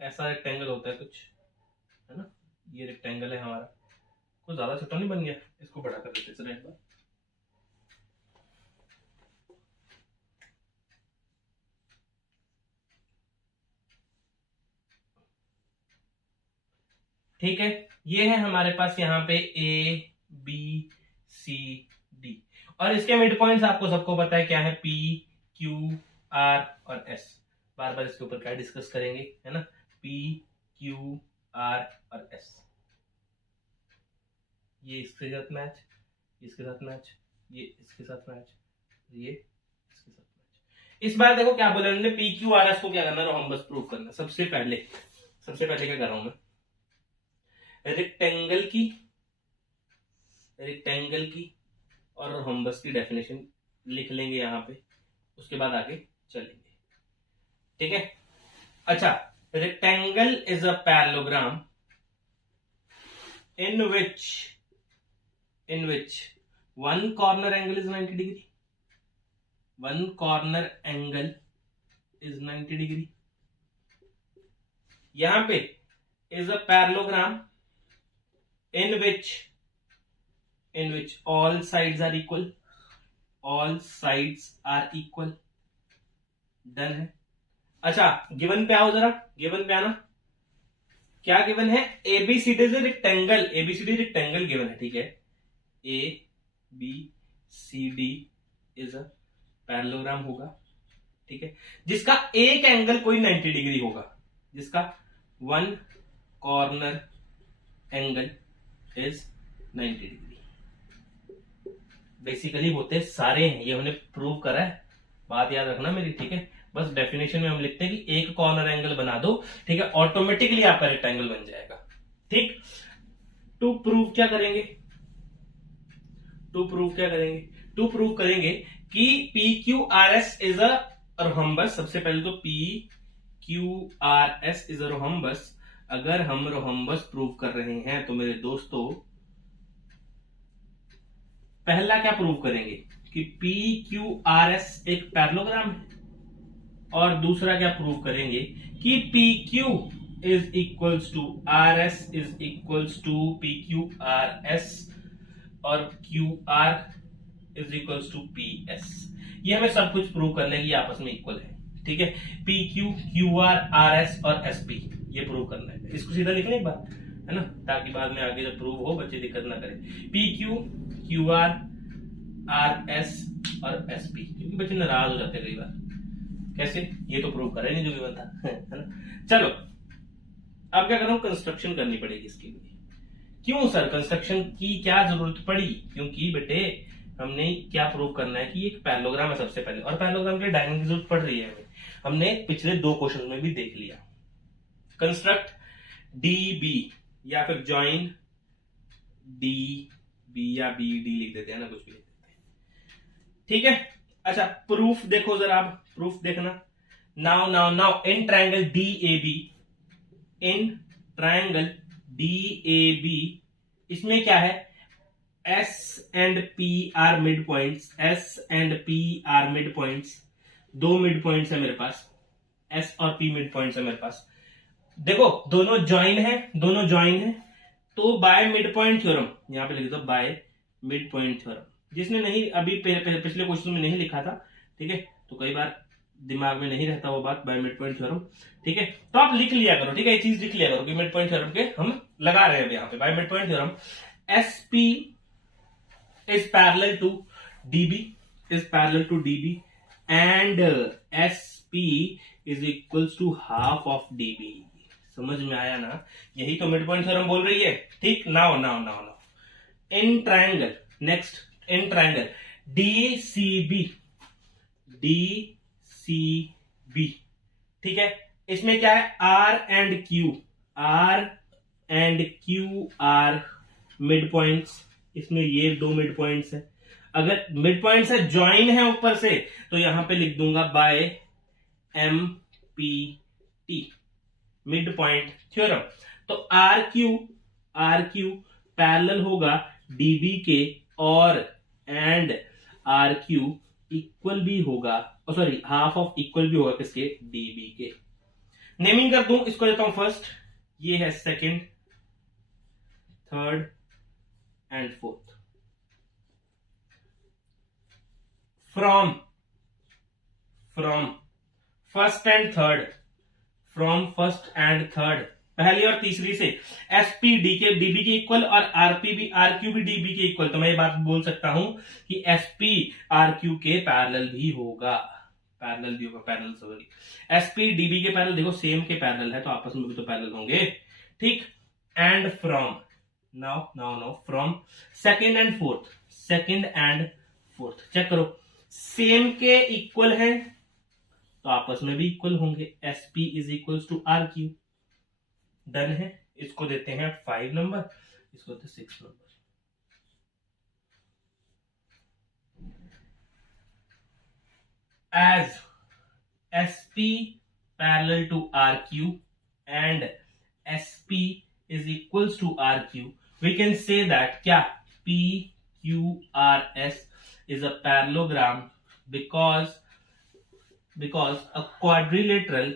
ऐसा रेक्टेंगल होता है कुछ, है ना, ये रेक्टेंगल है हमारा, कुछ ज्यादा छोटा नहीं बन गया, इसको बड़ा कर देते चलो एक बार। ठीक है, ये है हमारे पास यहाँ पे ए बी सी डी, और इसके मिड पॉइंट्स आपको सबको पता है क्या है, पी क्यू आर और एस। बार बार इसके ऊपर क्या डिस्कस करेंगे, है ना, पी क्यू आर और एस। ये इसके साथ मैच, इसके साथ मैच, ये इसके साथ मैच, ये इसके साथ मैच। इस बार देखो क्या बोला हमने, पी क्यू आर एस को क्या करना है, रोम्बस प्रूव करना। सबसे पहले क्या कर रहा हूं मैं, रेक्टेंगल की और रोम्बस की डेफिनेशन लिख लेंगे यहां पे, उसके बाद आगे चलेंगे। ठीक है, अच्छा, rectangle is a parallelogram in which one corner angle is 90 degree, one corner angle is 90 degree। यहां पे is a parallelogram in which all sides are equal, done है। अच्छा, गिवन पे आओ जरा, गिवन पे आना, क्या गिवन है, एबीसीडी रेक्टेंगल गिवन है। ठीक है, A B C D is a parallelogram होगा। ठीक है, जिसका एक एंगल कोई 90 डिग्री होगा, जिसका one corner angle is 90 degree. Basically होते सारे हैं, ये हमने प्रूव करा है, बात याद रखना मेरी। ठीक है, बस डेफिनेशन में हम लिखते हैं कि एक कॉर्नर एंगल बना दो, ठीक है, ऑटोमेटिकली आपका रेक्टेंगल बन जाएगा। ठीक, टू प्रूव करेंगे कि P Q R S is a rhombus. सबसे पहले तो P Q R S is a rhombus. अगर हम रोम्बस प्रूव कर रहे हैं तो मेरे दोस्तों पहला क्या प्रूव करेंगे कि पी क्यू आर एस एक पैरेललोग्राम है, और दूसरा क्या प्रूव करेंगे कि P Q is equals to R S is equals to P Q R S, और Q R is equals to P S. ये हमें सब कुछ प्रूव करना है कि आपस में इक्वल है। ठीक है, P Q, Q R, are S और एस पी, ये प्रूव करना है। इसको सीधा लिख लें एक बार, है ना, ताकि बाद में आगे जब प्रूव हो बच्चे दिक्कत ना करें। P Q, Q R, are S और एस पी, क्योंकि बच्चे नाराज हो जाते हैं कई बार, कैसे, ये तो प्रूव करा ही नहीं जो गिवन था, है ना। चलो अब क्या करूं, कंस्ट्रक्शन करनी पड़ेगी इसके लिए। क्यों सर, कंस्ट्रक्शन की क्या जरूरत पड़ी, क्योंकि बेटे हमने क्या प्रूव करना है कि एक पैरेललोग्राम है सबसे पहले, और पैरेललोग्राम के डायग्राम की जरूरत पड़ रही है हमें, हमने पिछले 2 क्वेश्चन में भी देख लिया। कंस्ट्रक्ट डी बी या फिर ज्वाइन डी बी, या बी डी लिख देते हैं ना, कुछ भी लिख देते हैं। ठीक है, अच्छा प्रूफ देखो जरा, आप प्रूफ देखना। Now in triangle D A B, इसमें क्या है, S and P are midpoints, दो मिड पॉइंट्स है मेरे पास, S और P मिड पॉइंट्स है मेरे पास। देखो दोनों ज्वाइन है, तो बाय मिड पॉइंट थ्योरम, यहां पे लिख दो बाय मिड पॉइंट थ्योरम। जिसने नहीं अभी पिछले क्वेश्चन में नहीं लिखा था, ठीक है, तो कई बार दिमाग में नहीं रहता वो बात, बाय मिड पॉइंट थ्योरम। ठीक है, तो आप लिख लिया करो, ठीक है, ये चीज लिख लिया करो कि मिड पॉइंट थ्योरम के हम लगा रहे हैं यहाँ पे, by mid point theorem. SP is parallel to DB and SP is equals to half of DB। समझ में आया ना, यही तो मिड पॉइंट थ्योरम बोल रही है। ठीक, now in triangle, next in triangle DCB, ठीक है, इसमें क्या है, R and Q are mid points, इसमें ये 2 मिड पॉइंट्स है। अगर मिड पॉइंट्स है, ज्वाइन है ऊपर से, तो यहां पे लिख दूंगा by MPT, mid point theorem. तो आर क्यू पैरेलल होगा DB के, और एंड आर क्यू इक्वल भी होगा, सॉरी हाफ ऑफ इक्वल भी होगा किसके, DB के। नेमिंग कर दूं, इसको देता हूं फर्स्ट, ये है second, third and fourth. From first and third, from first and third, पहली और तीसरी से एसपी डीबी के इक्वल और आरपी भी आरक्यू भी डीबी के इक्वल। तो मैं ये बात बोल सकता हूं कि एसपी आरक्यू के पैरेलल भी होगा, सॉरी, एसपी डीबी के पैरेलल, देखो सेम के पैरेलल है तो आपस में भी तो पैरेलल होंगे, ठीक। And from, now from second and fourth, check करो, सेम के इक्वल है तो आपस में भी इक्वल होंगे, SP is equal to R Q. Done है। इसको देते हैं 5 नंबर, इसको देते 6 number. As SP parallel to R Q and SP is equals to R Q, we can say that क्या, P Q R S is a parallelogram because a quadrilateral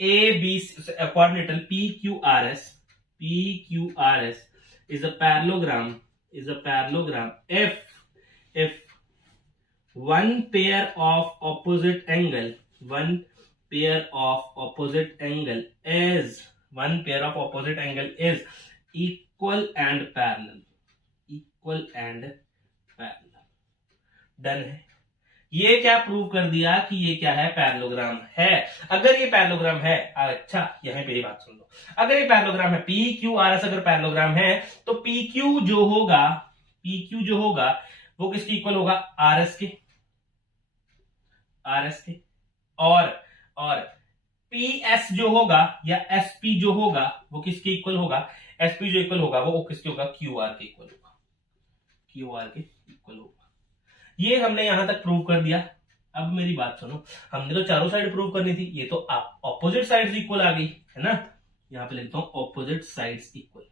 PQRS is a parallelogram if one pair of opposite angle is equal and parallel। Done है। ये क्या prove कर दिया कि ये क्या है, पैरेललोग्राम है। अगर ये पैरेललोग्राम है, अच्छा यहां पे ये बात सुन लो, अगर ये पैरेललोग्राम है, पी क्यू आर एस अगर पैरेललोग्राम है तो पी क्यू जो होगा वो किसके इक्वल होगा, आर एस के, और पी एस जो होगा या एस पी जो होगा वो किसके इक्वल होगा, एस पी जो इक्वल होगा वो किसके होगा, क्यू आर के इक्वल होगा। ये हमने यहां तक प्रूव कर दिया। अब मेरी बात सुनो, हमने तो चारों साइड प्रूव करनी थी, ये तो ऑपोजिट साइड्स इक्वल आ गई है ना। यहां पे लिखता हूं ऑपोजिट साइड्स इक्वल,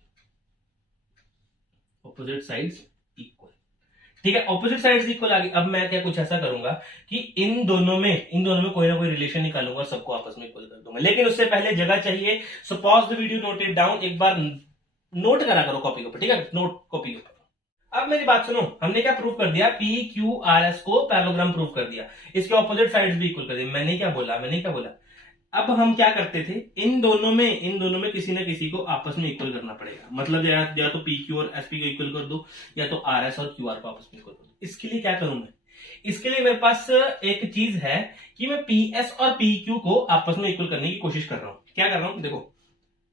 ठीक है, ऑपोजिट साइड्स इक्वल आ गई। अब मैं क्या कुछ ऐसा करूंगा कि इन दोनों में कोई ना कोई रिलेशन निकालूंगा, सबको आपस में इक्वल कर दूंगा। लेकिन उससे पहले जगह चाहिए, so pause the video, note it down, एक बार नोट करा करो कॉपी के ऊपर, ठीक है, नोट कॉपी के ऊपर। अब मेरी बात सुनो, हमने क्या प्रूव कर दिया, पी क्यू आर एस को पैरेललोग्राम प्रूव कर दिया, इसके ऑपोजिट साइड्स भी इक्वल कर दिए। मैंने क्या बोला, अब हम क्या करते थे, इन दोनों में किसी ना किसी को आपस में इक्वल करना पड़ेगा। मतलब या तो पी क्यू और एस पी को इक्वल कर दो, या तो आर एस और क्यू आर को आपस में इक्वल कर दो। इसके लिए क्या करूं मैं, इसके लिए मेरे पास एक चीज है कि मैं पी एस और पी क्यू को आपस में इक्वल करने की कोशिश कर रहा हूं। क्या कर रहा हूं, देखो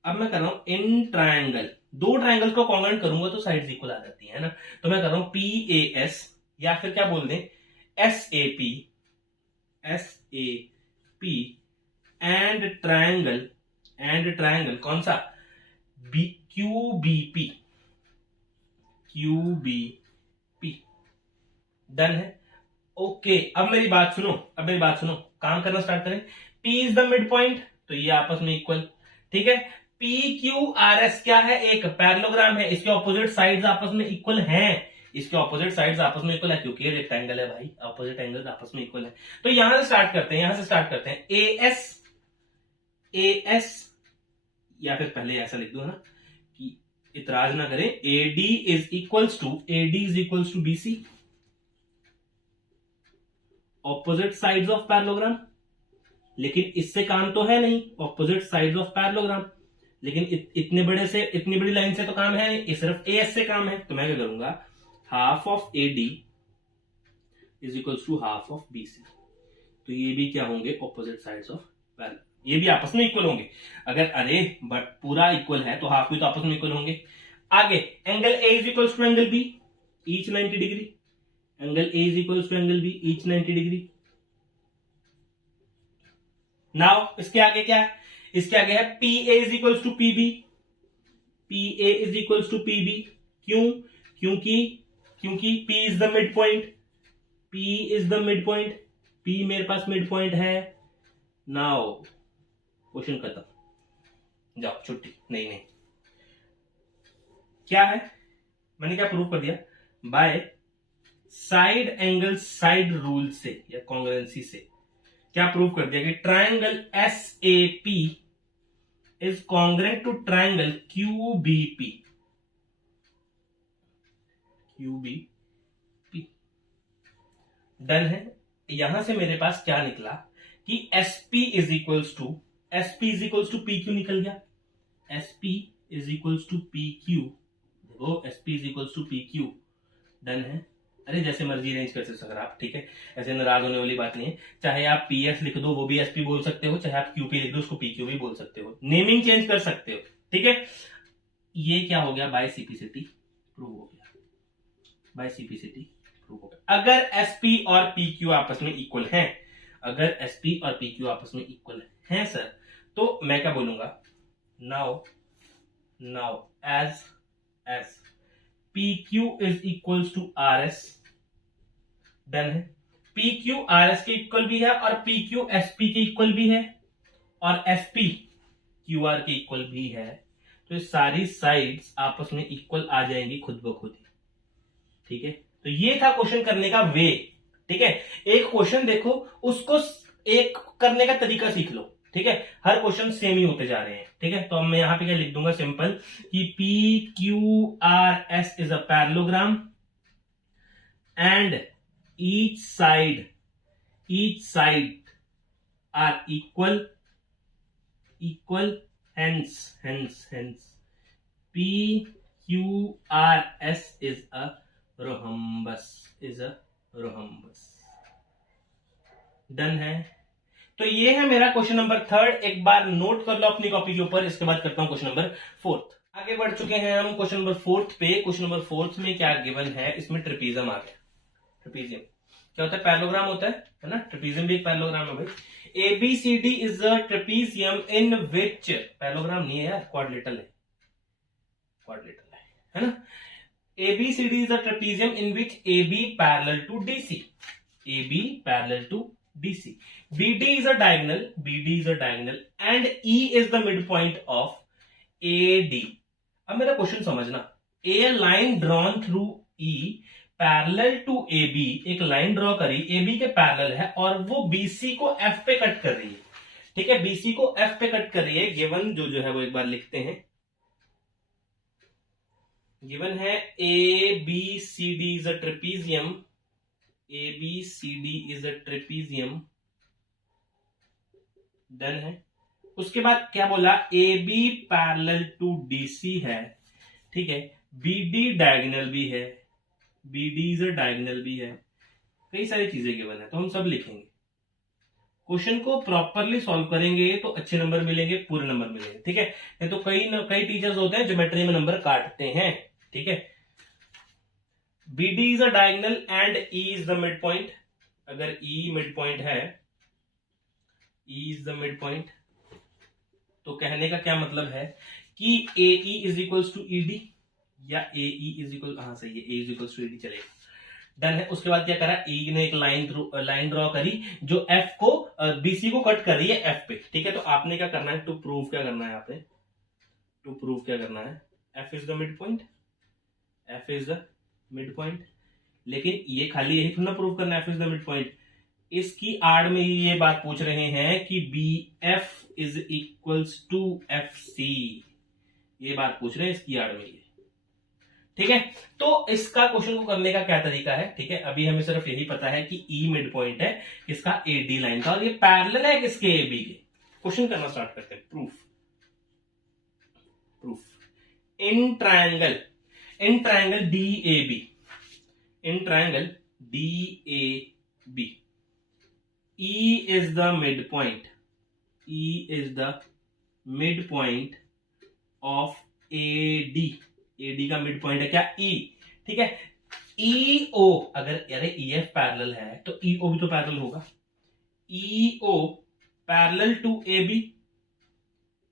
अब मैं कर रहा हूं इन ट्रायंगल, दो ट्रायंगल को कॉन्ग्रुएंट करूंगा तो साइड्स इक्वल आ जाती है ना। तो मैं कर रहा हूं पी ए एस, या फिर क्या बोल दें S A P and triangle कौन सा, क्यू बी पी। डन है। ओके, अब मेरी बात सुनो, काम करना स्टार्ट करें। P is the mid point, तो ये आपस में इक्वल, ठीक है। पी क्यू आर एस क्या है, एक पैरेललोग्राम है, इसके ऑपोजिट साइड्स आपस में इक्वल हैं, क्योंकि ये रेक्टेंगल है भाई, ऑपोजिट एंगल्स आपस में इक्वल है। तो यहां से स्टार्ट करते हैं, ए एस, या फिर पहले ऐसा लिख दो ना कि इतराज ना करें, AD is equals to BC, opposite sides of parallelogram. लेकिन इससे काम तो है नहीं, ऑपोजिट साइड्स ऑफ पैरेललोग्राम, लेकिन इतनी बड़ी लाइन से तो काम है नहीं, सिर्फ AS से काम है। तो मैं क्या करूंगा, half of AD is equals to half of BC। तो ये भी क्या होंगे, ऑपोजिट साइड्स ऑफ पैरेलल, ये भी आपस में इक्वल होंगे। अगर बट पूरा इक्वल है तो हाफ भी तो आपस में इक्वल होंगे। आगे angle A is equals to angle B each 90 degree, angle A is equals to angle B each 90 degree. Now इसके आगे क्या है, है PA is equals to PB, क्योंकि P is the mid point, P मेरे पास मिड पॉइंट है। Now question खत्म, जाओ छुट्टी। नहीं, क्या है, मैंने क्या प्रूव कर दिया, by side angle side rule से या कॉन्ग्रुएंसी से क्या प्रूव कर दिया कि triangle SAP is congruent to triangle QBP। QBP done है। यहां से मेरे पास क्या निकला कि SP is equals to PQ निकल गया। SP is equals to PQ, देखो SP is equals to PQ done है। अरे जैसे मर्जी अरेंज कर सकते हो आप, ठीक है, ऐसे नाराज होने वाली बात नहीं है। चाहे आप PS लिख दो वो भी SP बोल सकते हो, चाहे आप QP लिख दो उसको PQ भी बोल सकते हो, नेमिंग चेंज कर सकते हो, ठीक है। ये क्या हो गया, बाय सिंप्लिसिटी प्रूव हो गया, बाय सिंप्लिसिटी प्रूव हो गया। अगर SP और PQ आपस में इक्वल हैं, अगर SP और PQ आपस में इक्वल हैं सर, तो मैं क्या बोलूंगा, now as PQ is equals to RS done है। PQ RS के इक्वल भी है और PQ SP के इक्वल भी है और SP QR के इक्वल भी है, तो ये सारी साइड्स आपस में इक्वल आ जाएंगी खुद ब खुद ही, ठीक है। तो ये था क्वेश्चन करने का वे, ठीक है। एक क्वेश्चन देखो, उसको एक करने का तरीका सीख लो, ठीक है। हर क्वेश्चन सेम ही होते जा रहे हैं, ठीक है। तो अब मैं यहां पे क्या लिख दूंगा, सिंपल कि PQRS is a parallelogram and each side are equal, hence PQRS is a rhombus, done है। तो ये है मेरा क्वेश्चन नंबर 3, एक बार नोट कर लो अपनी कॉपी के ऊपर। इसके बाद करता हूं क्वेश्चन नंबर 4। आगे बढ़ चुके हैं हम क्वेश्चन नंबर 4 पे। क्वेश्चन नंबर 4 में क्या गिवन है, इसमें ट्रेपीजियम आ गया। ट्रेपीजियम क्या होता है, पैरेललोग्राम होता है ना। ट्रेपीजियम भी एक पैरेललोग्राम है भाई। ABCD is a trapezium in which, parallelogram नहीं है यार, क्वाड्रिलेटरल है ना। ABCD is a trapezium in which AB parallel to DC. AB parallel to DC. BD is a diagonal and E is the midpoint of AD. अब मेरा question समझना, A line drawn through E parallel to AB, एक line draw करी AB के parallel है और वो BC को F पे कट कर रही है, ठीक है। BC को F पे कट कर रही है। गिवन जो है वो एक बार लिखते हैं। गिवन है ABCD is a trapezium, ABCD is a trapezium done है। उसके बाद क्या बोला, AB पैरेलल टू DC है, ठीक है। BD डायगोनल भी है, BD इज अ डायगोनल भी है, कई सारी चीजें गिवन है, तो हम सब लिखेंगे। क्वेश्चन को प्रॉपरली सॉल्व करेंगे तो अच्छे नंबर मिलेंगे, पूरे नंबर मिलेंगे, ठीक है। नहीं तो कई टीचर्स होते हैं ज्योमेट्री में नंबर काटते हैं, ठीक है। BD is a diagonal and E is the mid point. अगर E मिड पॉइंट है, E is the mid point, तो कहने का क्या मतलब है कि AE is equals to ED या AE इज इक्वल, हाँ सही है, A is equals to ED चलेगा, डन है। उसके बाद क्या करा, E ने एक लाइन ड्रॉ करी जो F को BC को कट कर रही है F पे, ठीक है। तो आपने क्या करना है, टू प्रूव क्या करना है, आपने टू प्रूव क्या करना है, F is the mid point, F is the mid point. लेकिन ये खाली यही थोड़ा प्रूव करना है F is the mid point, इसकी आड़ में ये बात पूछ रहे हैं कि BF is equals to FC, ये बात पूछ रहे हैं इसकी आड़ में ये, ठीक है। तो इसका क्वेश्चन को करने का क्या तरीका है, ठीक है। अभी हमें सिर्फ यही पता है कि E मिड पॉइंट है किसका, AD लाइन का, और ये पैरेलल है किसके, AB के। क्वेश्चन करना स्टार्ट करते हैं। Proof in triangle DAB, in triangle DAB E is the midpoint, E is the midpoint of AD, AD का मिड पॉइंट है क्या, E, ठीक है। EO, अगर अरे EF पैरेलल है तो EO भी तो पैरेलल होगा। EO parallel to AB,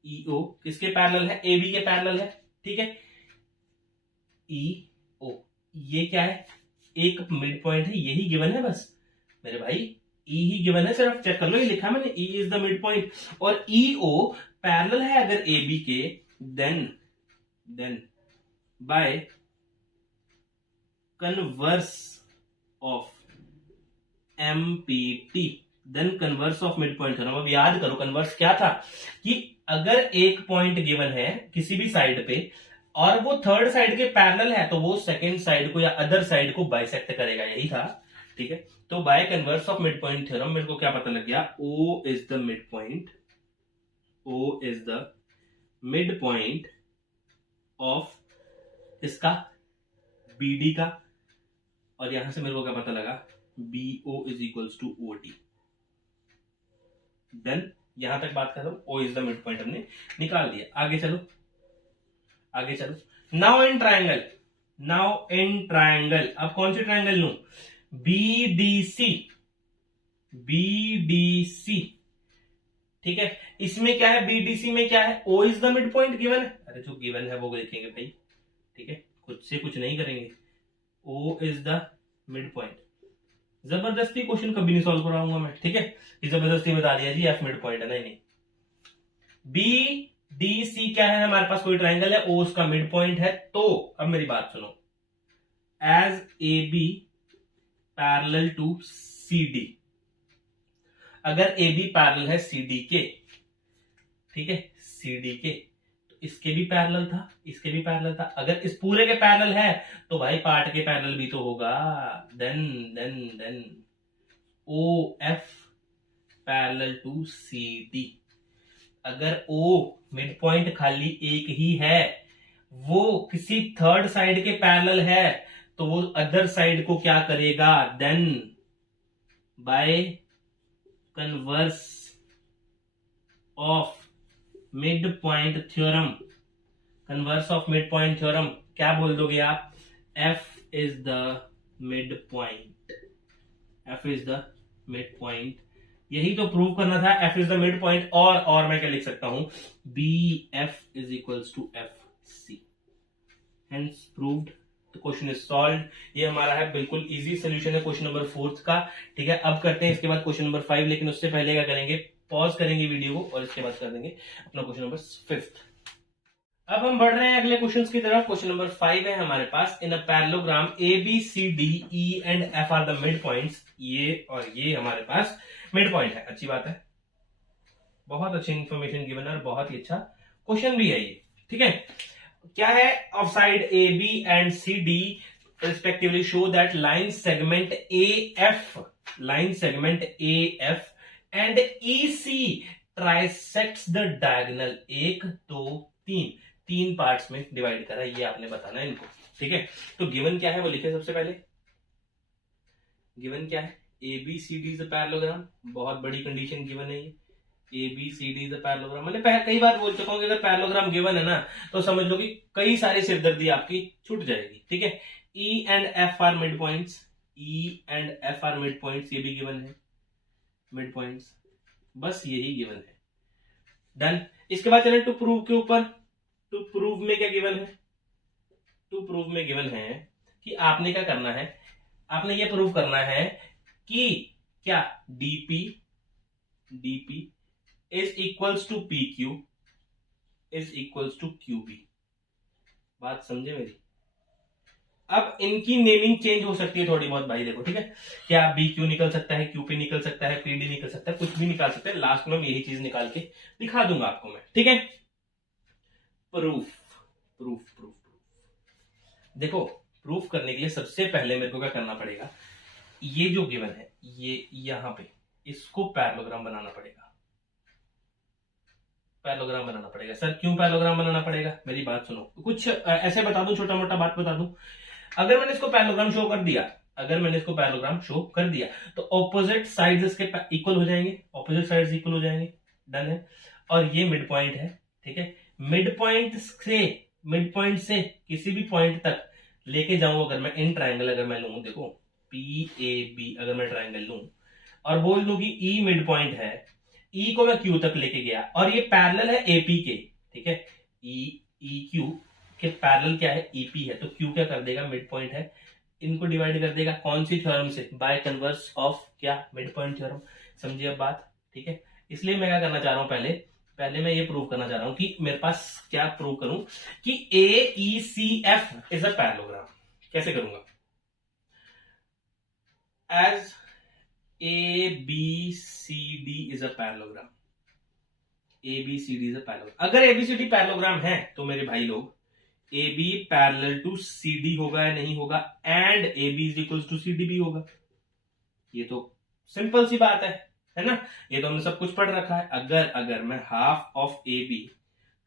EO किसके पैरेलल है, AB के पैरेलल है, ठीक है। EO ये क्या है, एक मिड पॉइंट है, यही गिवन है बस मेरे भाई, E ही गिवन है, सिर्फ चेक कर लो, ये लिखा मैंने, E is the mid point और EO पैरेलल है अगर AB के, then by converse of MPT, then converse of mid point theorem. अब याद करो कन्वर्स क्या था कि अगर एक पॉइंट गिवन है किसी भी साइड पे और वो थर्ड साइड के पैरेलल है तो वो सेकंड साइड को या अदर साइड को बाइसेक्ट करेगा, यही था। ठीक है, तो by converse of mid point theorem मेरे को क्या पता लग गया, O is the mid point, O is the mid point of इसका बीडी का, और यहां से मेरे को क्या पता लगा, BO is equals to OD। Then यहां तक बात कर रहा हूं, O is the mid point हमने निकाल दिया। आगे चलो, आगे चलो। Now in triangle, now in triangle, अब कौन सी ट्रायंगल लूं, BDC, BDC। ठीक है, इसमें क्या है, BDC में क्या है, O is the mid point given है। अरे जो गिवन है वो देखेंगे भाई, ठीक है, खुद से कुछ नहीं करेंगे। O is the mid point. जबरदस्ती क्वेश्चन कभी नहीं सॉल्व कराऊंगा मैं, ठीक है, ये जबरदस्ती बता दिया जी F मिड पॉइंट है, नहीं नहीं। BDC क्या है, हमारे पास कोई ट्रायंगल है, O उसका मिड पॉइंट है। तो अब मेरी बात सुनो, as AB parallel to CD, अगर AB पैरेलल है CD के, ठीक है, CD के, तो इसके भी पैरेलल था, इसके भी पैरेलल था। अगर इस पूरे के पैरेलल है तो भाई पार्ट के पैरेलल भी तो होगा। Then OF parallel to CD। अगर O मिड पॉइंट खाली एक ही है, वो किसी थर्ड साइड के पैरेलल है, तो वो अदर साइड को क्या करेगा, then by converse of mid point theorem, converse of mid point theorem क्या बोल दोगे आप, F is the mid point, F is the mid point. यही तो प्रूव करना था, F is the mid point. और मैं क्या लिख सकता हूं, BF is equals to FC, hence proved. तो क्वेश्चन इज सॉल्व्ड। ये हमारा है बिल्कुल इजी सोल्यूशन है क्वेश्चन नंबर 4 का। ठीक है, अब करते हैं इसके बाद क्वेश्चन नंबर 5, लेकिन उससे पहले क्या करेंगे, पॉज करेंगे वीडियो को और इसके बाद कर देंगे अपना क्वेश्चन नंबर 5। अब हम बढ़ रहे हैं अगले क्वेश्चन की तरफ। क्वेश्चन नंबर 5 है हमारे पास, in a parallelogram ABCDE and F are the mid points. ये और ये हमारे पास मिड पॉइंट है, अच्छी बात है, बहुत अच्छी इंफॉर्मेशन गिवन है और बहुत ही अच्छा क्वेश्चन भी है ये। ठीक है, क्या है, of side AB and CD respectively show that line segment AF, line segment AF and EC trisects the diagonal. 1 2 3, 3 parts में डिवाइड करा, ये आपने बताना है इनको। ठीक है, तो गिवन क्या है वो लिखे सबसे पहले। गिवन क्या है, ABCD इज अ पैरेललोग्राम, बहुत बड़ी कंडीशन गिवन है ये, ABCD इज अ पैरेललोग्राम। मैंने कई बार बोल चुका हूं कि अगर पैरेललोग्राम गिवन है ना तो समझ लो कि कई सारी सिरदर्दी आपकी छूट जाएगी। ठीक है, E and F are mid points, E and F are mid points, ये भी गिवन है मिड पॉइंट्स, बस यही गिवन है। डन। इसके बाद चलें टू प्रूव के ऊपर। टू प्रूव में क्या गिवन है, टू प्रूव में गिवन है कि आपने क्या करना है, आपने ये प्रूव करना है कि क्या DP is equals to PQ is equals to QB। बात समझे मेरी। अब इनकी नेमिंग चेंज हो सकती है थोड़ी बहुत भाई, देखो ठीक है, क्या BQ निकल सकता है, QP निकल सकता है, PD निकल सकता है, कुछ भी निकाल सकते हैं। लास्ट में यही चीज निकाल के दिखा दूंगा आपको मैं। ठीक है, प्रूफ प्रूफ प्रूफ देखो, प्रूफ करने के लिए सबसे पहले मेरे को क्या करना पड़ेगा, ये जो गिवन है ये यहां पे इसको पैरेललोग्राम बनाना पड़ेगा। पैरेललोग्राम बनाना पड़ेगा। सर क्यों पैरेललोग्राम बनाना पड़ेगा, मेरी बात सुनो, कुछ ऐसे बता दूं, छोटा मोटा बात बता दूं। अगर मैंने इसको पैरेललोग्राम शो कर दिया, अगर मैंने इसको पैरेललोग्राम शो कर दिया तो ऑपोजिट साइड्स इसके इक्वल हो जाएंगे, ऑपोजिट साइड्स इक्वल हो जाएंगे। डन है। और ये मिड पॉइंट है। ठीक है, मिड पॉइंट से किसी भी पॉइंट तक लेके जाऊं अगर मैं, इन ट्राइंगल अगर मैं लूं, देखो PAB अगर मैं ट्राइंगल लूं और बोल दूं कि E मिड पॉइंट है, E को मैं Q तक लेके गया और ये पैरेलल है AP के। ठीक है, EQ के पैरेलल क्या है, EP है, तो Q क्या कर देगा, मिड पॉइंट है, इनको डिवाइड कर देगा कौन सी थ्योरम से, बाय कन्वर्स ऑफ क्या, मिड पॉइंट थ्योरम। समझिए अब बात। ठीक है, इसलिए मैं क्या करना चाह रहा हूं, पहले मैं ये प्रूव करना चाह रहा हूं कि मेरे पास क्या प्रूव करूं कि AECF इज अ पैरेललोग्राम। कैसे करूंगा, as ABC ABCD is a parallelogram. ABCD is a parallelogram. अगर ABCD पैरेललोग्राम है तो मेरे भाई लोग AB पैरेलल टू CD होगा या नहीं होगा, and AB is equal to CD भी होगा। ये तो सिंपल सी बात है ना। ये तो हमने सब कुछ पढ़ रखा है। अगर मैं हाफ ऑफ AB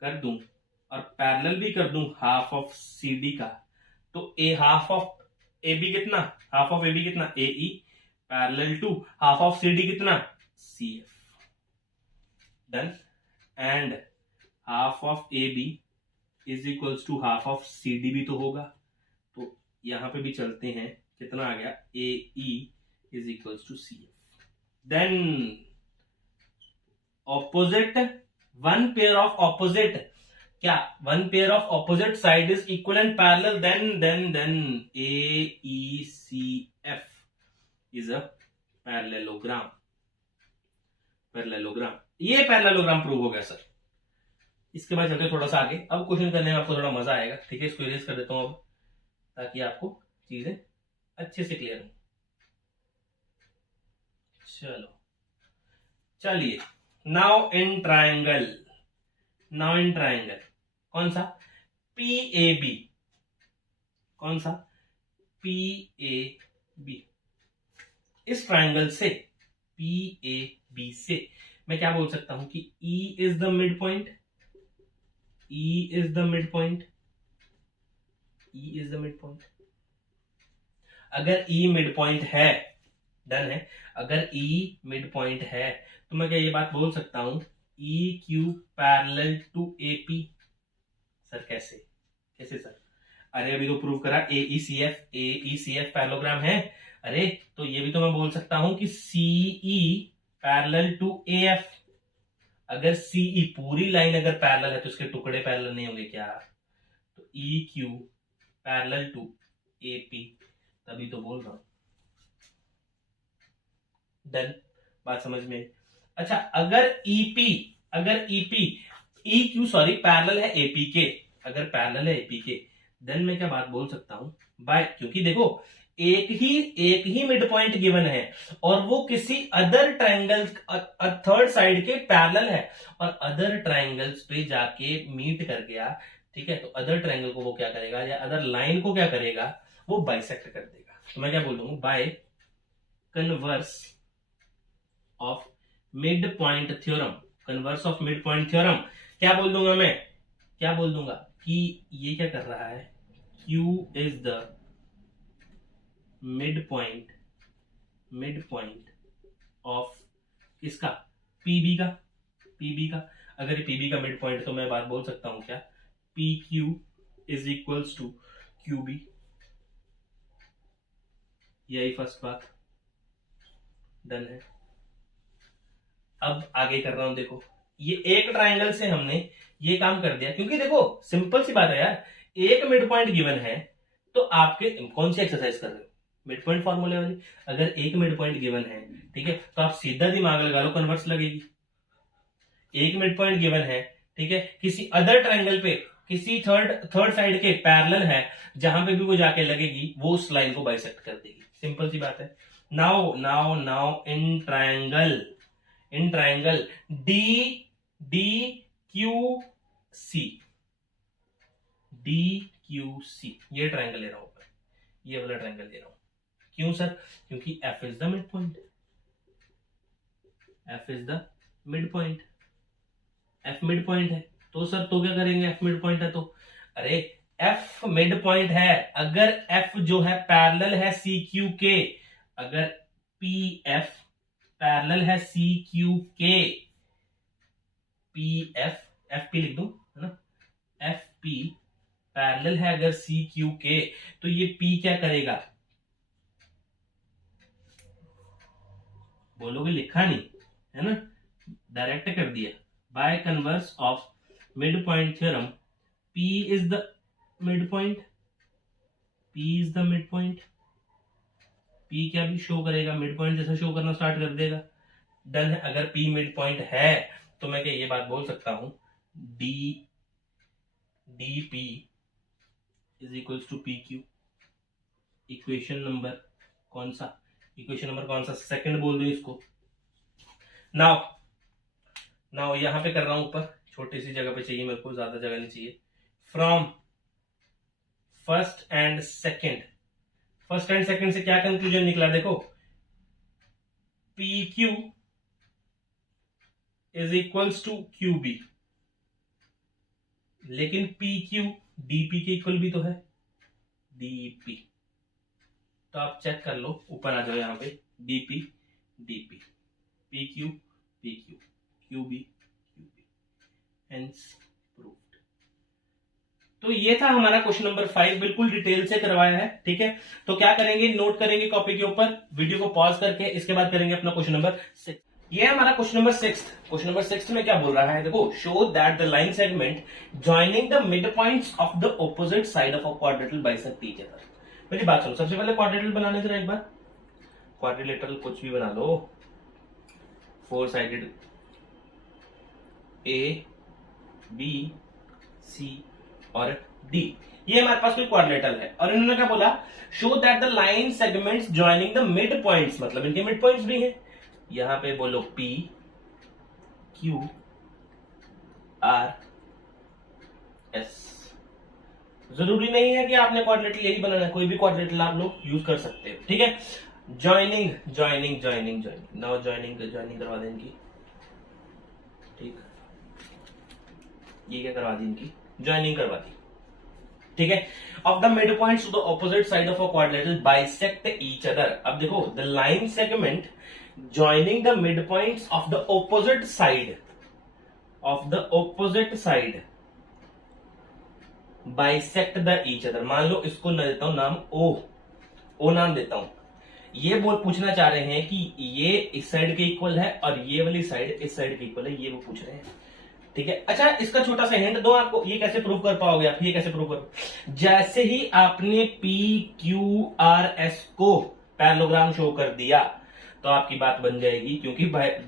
कर दूं और पैरेलल भी कर दूं हाफ ऑफ CD का, तो हाफ ऑफ AB कितना, हाफ ऑफ AB कितना AE, parallel to half of CD कितना CF। Done. And half of AB is equals to half of CD भी तो होगा। तो यहां पे भी चलते हैं, कितना आ गया AE is equals to CF। Then opposite, one pair of opposite, क्या one pair of opposite side is equal and parallel, then AECF is a parallelogram. Parallelogram, ये पैरेललोग्राम प्रूव हो गया सर। इसके बाद चलते थोड़ा सा आगे। अब क्वेश्चन करने में आपको थोड़ा मजा आएगा, ठीक है। इसको इरेज कर देता हूं अब, ताकि आपको चीजें अच्छे से क्लियर हो। चलो चलिए, now in triangle, now in triangle कौन सा PAB, कौन सा PAB। इस ट्रायंगल से PAB से मैं क्या बोल सकता हूं कि E is the mid point, E is the mid point, E is the mid point. अगर E मिड पॉइंट है, डन है, अगर E मिड पॉइंट है तो मैं क्या ये बात बोल सकता हूं EQ parallel to AP। Sir कैसे, कैसे सर? अरे अभी तो प्रूव करा AECF पैरेललोग्राम है। अरे तो ये भी तो मैं बोल सकता हूं कि CE पैरेलल टू AF। अगर CE पूरी लाइन अगर पैरेलल है तो इसके टुकड़े पैरेलल नहीं होंगे क्या? तो EQ पैरेलल टू AP, तभी तो बोल रहा हूं। डन, बात समझ में। अच्छा, अगर EP EQ सॉरी पैरेलल है AP के, अगर पैरेलल है AP के, देन मैं क्या बात बोल सकता हूं बाय, क्योंकि देखो एक ही मिड पॉइंट गिवन है और वो किसी अदर ट्रायंगल थर्ड साइड के पैरेलल है और अदर ट्रायंगल्स पे जाके मीट कर गया, ठीक है। तो अदर ट्रायंगल को वो क्या करेगा, या अदर लाइन को क्या करेगा, वो बाइसेक्ट कर देगा। तो मैं क्या बोल दूंगा bye converse of mid point theorem. Converse of mid point theorem क्या बोल दूंगा मैं, क्या बोल दूंगा कि ये क्या कर रहा है, Q is the mid point of किसका, PB का। अगर ये PB का मिड पॉइंट तो मैं बात बोल सकता हूं क्या, PQ is equals to QB। यही फर्स्ट बात, डन है। अब आगे कर रहा हूं, देखो ये एक ट्रायंगल से हमने ये काम कर दिया, क्योंकि देखो सिंपल सी बात है यार, एक मिड पॉइंट गिवन है तो आपके कौन सी एक्सरसाइज कर रहे हो, मिड पॉइंट फॉर्मूले वाली। अगर एक मिड पॉइंट गिवन है, ठीक है, तो आप सीधा दिमाग लगा लो, कन्वर्स लगेगी। एक मिड पॉइंट गिवन है, ठीक है, किसी अदर ट्रायंगल पे, किसी थर्ड साइड के पैरेलल है, जहां पे भी वो जाके लगेगी वो उस लाइन को बाइसेक्ट कर देगी। सिंपल सी बात है। नाउ इन ट्रायंगल DQC, ये ट्रायंगल ले रहा हूं, ये वाला ट्रायंगल ले रहा हूं। क्यों सर? क्योंकि F is the mid point, F is the mid point, F mid point है। तो सर तो क्या करेंगे, F मिड पॉइंट है तो, अरे F मिड पॉइंट है, अगर F जो है पैरेलल है CQ के, अगर PF पैरेलल है CQ के, FP लिख दूं, है ना, FP पैरेलल है अगर CQ के, तो ये P क्या करेगा, बोलोगे लिखा नहीं है ना, डायरेक्ट कर दिया। Bye converse of mid point theorem, P is the mid point, P क्या भी शो करेगा, मिड पॉइंट जैसा शो करना स्टार्ट कर देगा। डन है। अगर P मिड पॉइंट है तो मैं क्या ये बात बोल सकता हूं DP is equals to PQ। Equation number कौन सा, सेकंड बोल दो इसको। नाउ नाउ यहां पे कर रहा हूं ऊपर, छोटी सी जगह पे चाहिए मेरे को, ज्यादा जगह नहीं चाहिए। From first and second, first and second से क्या कंक्लूजन निकला देखो, P Q is equals to Q B, लेकिन पी क्यू डीपी के इक्वल भी तो है, डीपी। तो आप चेक कर लो, ऊपर आ जाओ यहां पे, DP DP, P Q Q B, hence proved. तो ये था हमारा क्वेश्चन नंबर 5, बिल्कुल डिटेल से करवाया है, ठीक है। तो क्या करेंगे, नोट करेंगे कॉपी के ऊपर, वीडियो को पॉज करके, इसके बाद करेंगे अपना क्वेश्चन नंबर 6। ये हमारा क्वेश्चन नंबर 6। क्वेश्चन नंबर 6 में क्या बोल रहा है, देखो, show that the line segment joining the mid points of the opposite side of a quadrilateral bisect each other. मेरी बात सुनो, सबसे पहले क्वाड्रिलेटरल बनाने जरा एक बार, क्वाड्रिलेटरल कुछ भी बना लो, 4 साइडेड ए बी सी और डी, ये हमारे पास कोई क्वाड्रिलेटरल है, और इन्होंने क्या बोला, show that the line segments joining the mid points, मतलब इनके मिड पॉइंट्स भी हैं। यहां पे बोलो P Q R S। जरूरी नहीं है कि आपने क्वाड्रिलेटरल यही बनाना है, कोई भी क्वाड्रिलेटरल आप लोग यूज कर सकते हो, ठीक है। Joining joining joining joining, now joining करवा दें इनकी, ठीक, ये क्या करवा दी इनकी, ज्वाइनिंग करवा दी, ठीक है। Of the mid points to the opposite side of a quadrilateral bisect each other. अब देखो, the line segment joining the midpoints of the opposite side bisect the each other। मान लो इसको न देता हूं नाम ओ नाम देता हूं। ये पूछना चाह रहे हैं कि ये इस साइड के इक्वल है और ये वाली साइड इस साइड के इक्वल है, ये वो पूछ रहे हैं, ठीक है। अच्छा, इसका छोटा सा हिंट दो आपको, ये कैसे प्रूव कर पाओगे आप, ये कैसे प्रूव करो, जैसे ही आपने पी क्यू आर एस को पैरेललोग्राम शो कर दिया तो आपकी बात बन जाएगी, क्योंकि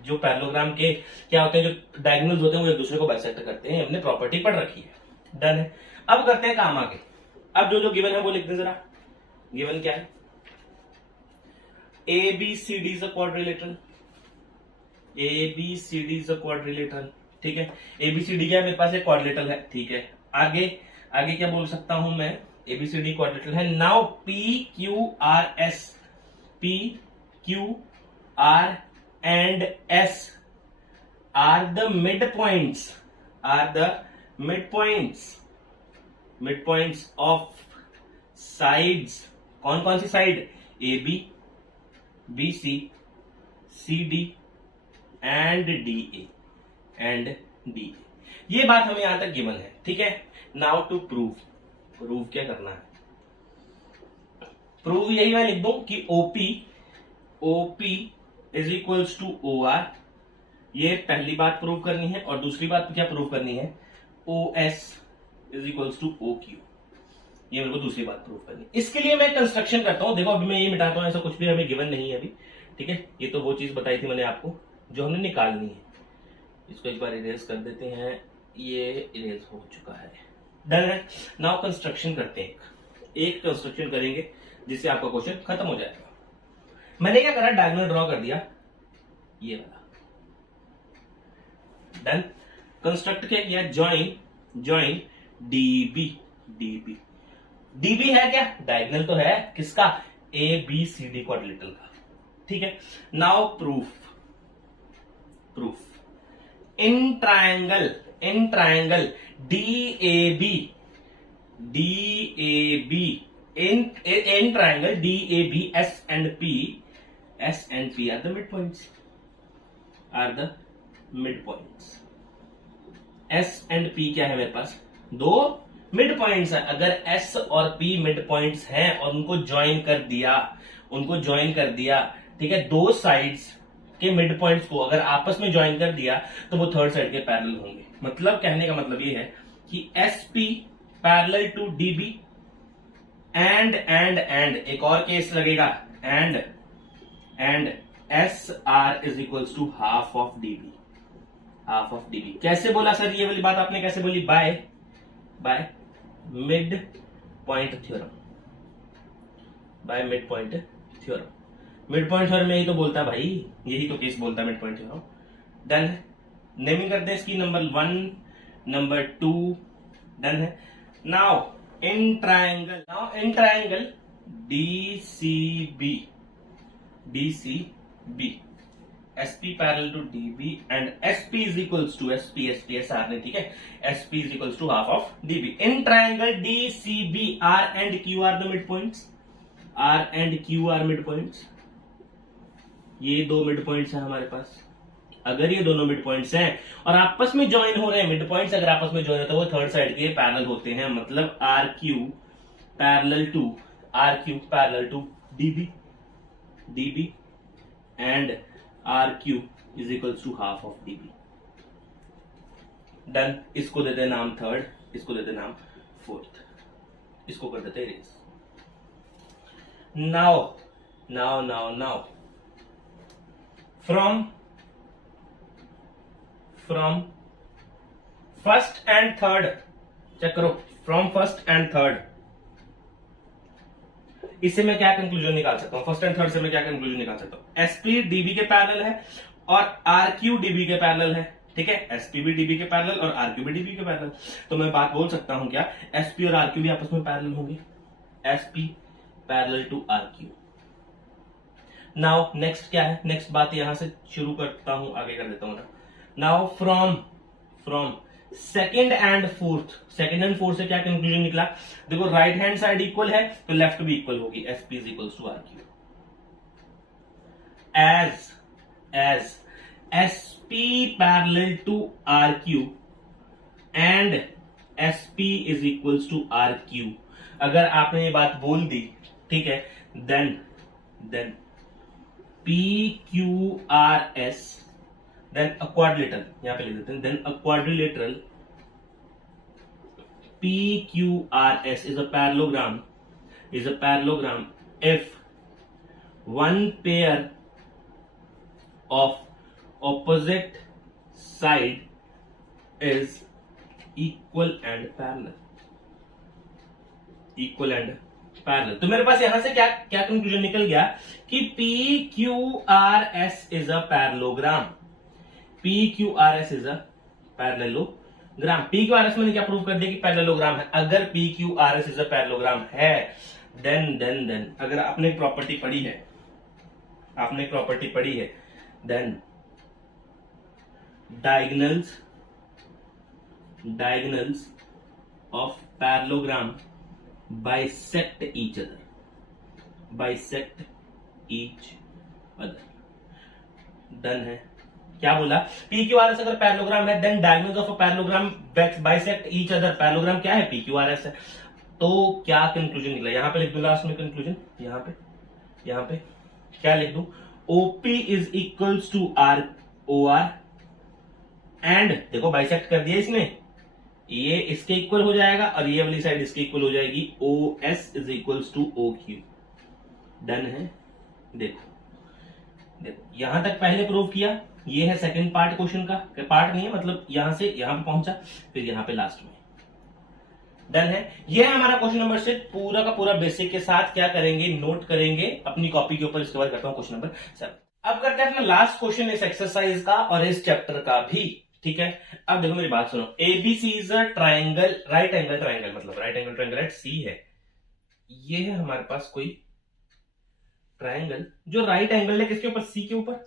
जो पैरेललोग्राम के क्या होते हैं, जो डायगोनल्स होते हैं वो एक दूसरे को बाइसेक्ट करते हैं, हमने प्रॉपर्टी पढ़ रखी है, डन है। अब करते हैं काम आगे। अब जो गिवन है वो लिख दे जरा, गिवन क्या है, A B C D is a quadrilateral, A B C D is a quadrilateral, ठीक है। ए बी सी डी क्या है, मेरे पास एक क्वाड्रिलेटरल है, ठीक है। आगे आगे क्या बोल सकता हूं मैं, A B C D quadrilateral है। Now P Q R S, P Q R and S are the midpoints of sides। कौन कौन सी side, A B, B C, C D and D A, ये बात हमें यहां तक गिवन है, ठीक है। नाउ टू प्रूव क्या करना है, प्रूव यही मैं लिख दूं कि OP is equals to O R, ये पहली बात प्रूव करनी है, और दूसरी बात क्या प्रूव करनी है, O S is equals to O Q, ये मेरे को दूसरी बात प्रूव करनी है। इसके लिए मैं कंस्ट्रक्शन करता हूं, देखो अभी मैं ये मिटाता हूं, ऐसा कुछ भी हमें गिवन नहीं है अभी, ठीक है। ये तो वो चीज बताई थी मैंने आपको जो हमने निकालनी है, इसको एक बार इरेज कर देते हैं, ये इरेज हो चुका है, डन है। नाउ कंस्ट्रक्शन करते हैं, एक कंस्ट्रक्शन करेंगे जिससे आपका क्वेश्चन खत्म हो जाएगा। मैंने क्या करा, डायगोनल ड्रॉ कर दिया, ये वाला, डन। कंस्ट्रक्ट क्या किया, ज्वाइन डीबी, डीबी है क्या, डायगोनल तो है किसका, A B C D quadrilateral का, ठीक है। Now proof in triangle D A B in triangle DAB S and P are the midpoints, S and P क्या है मेरे पास, दो मिड पॉइंट्स है। अगर S और P मिड पॉइंट्स हैं और उनको ज्वाइन कर दिया, ठीक है, दो साइड्स के मिड पॉइंट्स को अगर आपस में ज्वाइन कर दिया तो वो थर्ड साइड के पैरेलल होंगे। मतलब कहने का मतलब ये है कि SP parallel to DB and एक और केस लगेगा, and SR is equals to half of DB। कैसे बोला सर ये वाली बात आपने, कैसे बोली, by mid point theorem, mid point theorem यही तो बोलता है भाई, यही तो केस बोलता है मिड पॉइंट थ्योरम। डन है। नेमिंग करते हैं इसकी, नंबर 1, नंबर 2, डन है। Now in triangle DCB, SP parallel to DB and SP is equals to SR ने, ठीक है, SP is equals to half of DB। In triangle DCB R and Q are the mid points, R and Q are mid points. ये दो mid points हैं हमारे पास। अगर ये दोनों मिड पॉइंट्स हैं और आपस में ज्वाइन हो रहे हैं, मिड पॉइंट्स अगर आपस में ज्वाइन होते हैं वो थर्ड साइड के पैरेलल होते हैं, मतलब RQ parallel to DB and RQ is equals to half of DB। Done. इसको देते हैं नाम थर्ड, इसको देते हैं नाम फोर्थ, इसको कर देते हैं erase. Now from first and third, check करो, फ्रॉम फर्स्ट एंड थर्ड, इससे मैं क्या कंक्लूजन निकाल सकता हूं? फर्स्ट एंड थर्ड से मैं क्या कंक्लूजन निकाल सकता हूं? SP DB के पैरेलल है और RQ DB के पैरेलल है, ठीक है, SP भी DB के पैरेलल और RQ भी DB के पैरेलल। तो मैं बात बोल सकता हूं क्या, SP और RQ भी आपस में पैरेलल होंगे, SP parallel to RQ। Now next क्या है? नेक्स्ट बात यहां से शुरू करता हूं, आगे कर देता हूं ना। Now from second and fourth से क्या कंक्लूजन निकला? देखो राइट हैंड साइड इक्वल है तो लेफ्ट भी इक्वल होगी, SP is equal to RQ। As SP parallel to RQ and SP is equal to RQ, अगर आपने ये बात बोल दी, ठीक है, then PQRS, then a quadrilateral, यहां पे लिख देते हैं, then a quadrilateral PQRS is a parallelogram if one pair of opposite side is equal and parallel। तो मेरे पास यहां से क्या कंक्लूजन निकल गया कि PQRS is a parallelogram। PQRS is a parallelogram। PQRS मैंने क्या प्रूव कर दिया कि पैरेललोग्राम है। अगर PQRS इज अ पैरेललोग्राम है, देन अगर आपने प्रॉपर्टी पढ़ी है, then diagonals of parallelogram bisect each other. Done है। क्या बोला? PQRS अगर पैरेललोग्राम है, then diagonals of a parallelogram bisect each other. Parallelogram क्या है? PQRS है। तो क्या कंक्लूजन निकला? यहां पे लिख दो लास्ट में कंक्लूजन, यहां पे क्या लिख दू? OP is equals to OR and देखो बाइसेक्ट कर दिया इसने, ये इसके इक्वल हो जाएगा और ये वाली साइड इसके इक्वल हो जाएगी, OS is equals to OQ। Done है। देखो यहां तक पहले प्रूव किया, ये है सेकंड पार्ट क्वेश्चन का, पार्ट नहीं है मतलब यहां से यहां पे पहुंचा, फिर यहां पे लास्ट में। डन है। ये है हमारा क्वेश्चन नंबर 6, पूरा का पूरा बेसिक के साथ क्या करेंगे, नोट करेंगे अपनी कॉपी के ऊपर। इसके बाद करता हूं क्वेश्चन नंबर 7। अब करते हैं अपना लास्ट क्वेश्चन इस एक्सरसाइज का और इस चैप्टर का भी, ठीक है। अब देखो मेरी बात सुनो, ABC is a triangle, right angle triangle, मतलब right angle triangle at C है। ये है हमारे पास कोई ट्राइंगल जो राइट एंगल है, किसके ऊपर? C के ऊपर।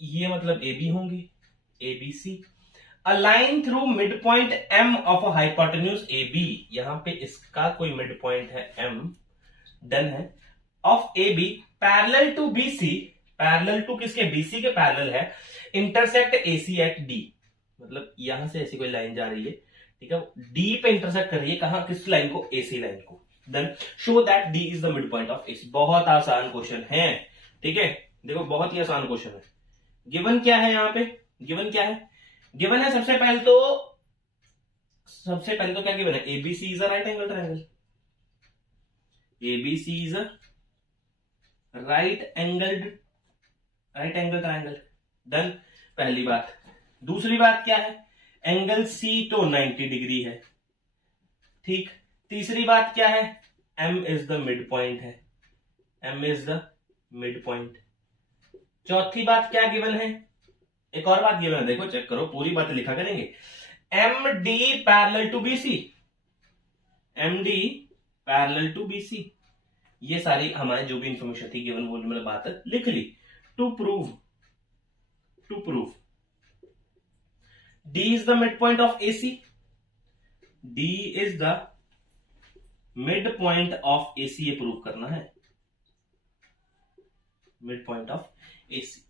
ये मतलब AB होंगे, ABC। A line through mid point M of a hypotenuse AB, यहां पे इसका कोई मिड पॉइंट है M। डन है। Of AB parallel to BC, parallel to किसके? BC के पैरेलल है। इंटरसेक्ट AC एट D, मतलब यहां से ऐसी कोई लाइन जा रही है, ठीक है, D पे इंटरसेक्ट कर रही है, कहां? किस लाइन को? AC लाइन को। Then show that D is the mid point of AC। बहुत आसान क्वेश्चन है, ठीक है, देखो बहुत ही आसान क्वेश्चन है। गिवन क्या है यहां पे? गिवन क्या है? गिवन है सबसे पहले तो क्या गिवन है? ABC is a right angle triangle. ABC is a right angle triangle. Done, पहली बात। दूसरी बात क्या है? एंगल C तो 90 डिग्री है, ठीक। तीसरी बात क्या है? M is the mid point है, M is the mid point. चौथी बात क्या गिवन है? एक और बात गिवन है, देखो चेक करो, पूरी बात लिखा करेंगे। M D parallel to BC, M D parallel to BC, ये सारी हमारे जो भी इंफॉर्मेशन थी गिवन वो मैंने बात लिख ली। To prove D is the mid point of AC, D is the mid point of AC, ये प्रूव करना है, mid point of AC.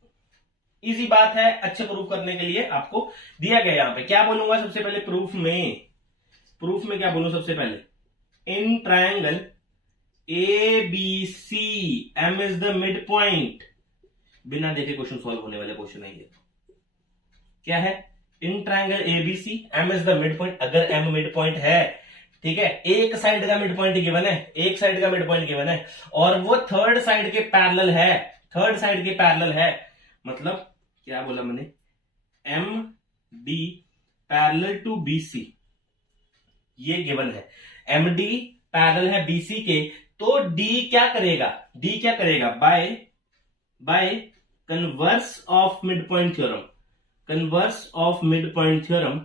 Easy बात है, अच्छे प्रूफ करने के लिए आपको दिया गया। यहां पे क्या बोलूंगा सबसे पहले प्रूफ में क्या बोलूं सबसे पहले, in triangle A B C M is the mid point. बिना देखे क्वेश्चन सॉल्व होने वाले क्वेश्चन है ये। क्या है, in triangle A B C M is the mid point. अगर एम मिड पॉइंट है, ठीक है, एक साइड का मिड पॉइंट गिवन है, एक साइड का मिड पॉइंट गिवन है और वो थर्ड साइड के पैरेलल है, थर्ड साइड के पैरेलल है, मतलब क्या बोला मैंने, M D parallel to BC, ये गिवन है। एम डी पैरेलल है बीसी के, तो डी क्या करेगा, by converse of mid point theorem,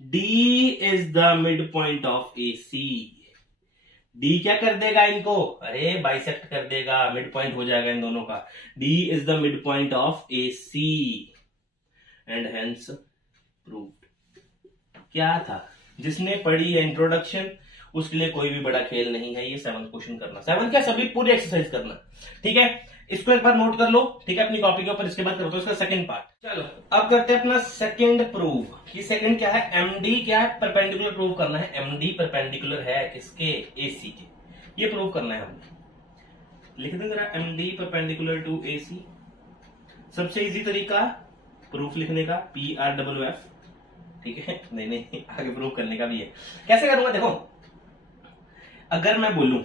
D is the mid point of AC. डी क्या कर देगा इनको, अरे बाइसेक्ट कर देगा, मिड पॉइंट हो जाएगा इन दोनों का। D is the mid point of AC and hence proved. क्या था, जिसने पढ़ी है इंट्रोडक्शन उसके लिए कोई भी बड़ा खेल नहीं है ये 7th क्वेश्चन करना, 7 क्या सभी पूरी एक्सरसाइज करना, ठीक है। इसको एक बार नोट कर लो, ठीक है, अपनी कॉपी के ऊपर। इसके बाद करते हो इसका सेकंड पार्ट। चलो अब करते हैं अपना सेकंड प्रूफ। कि सेकंड क्या है, एमडी क्या है, परपेंडिकुलर प्रूव करना है। एमडी परपेंडिकुलर है किसके, एसी के, ये प्रूव करना है हमने। लिख दें जरा, एमडी परपेंडिकुलर टू एसी। सबसे इजी तरीका प्रूफ लिखने का, PRFF, ठीक है। नहीं आगे प्रूव करने का भी है। कैसे करूंगा, देखो, अगर मैं बोलूं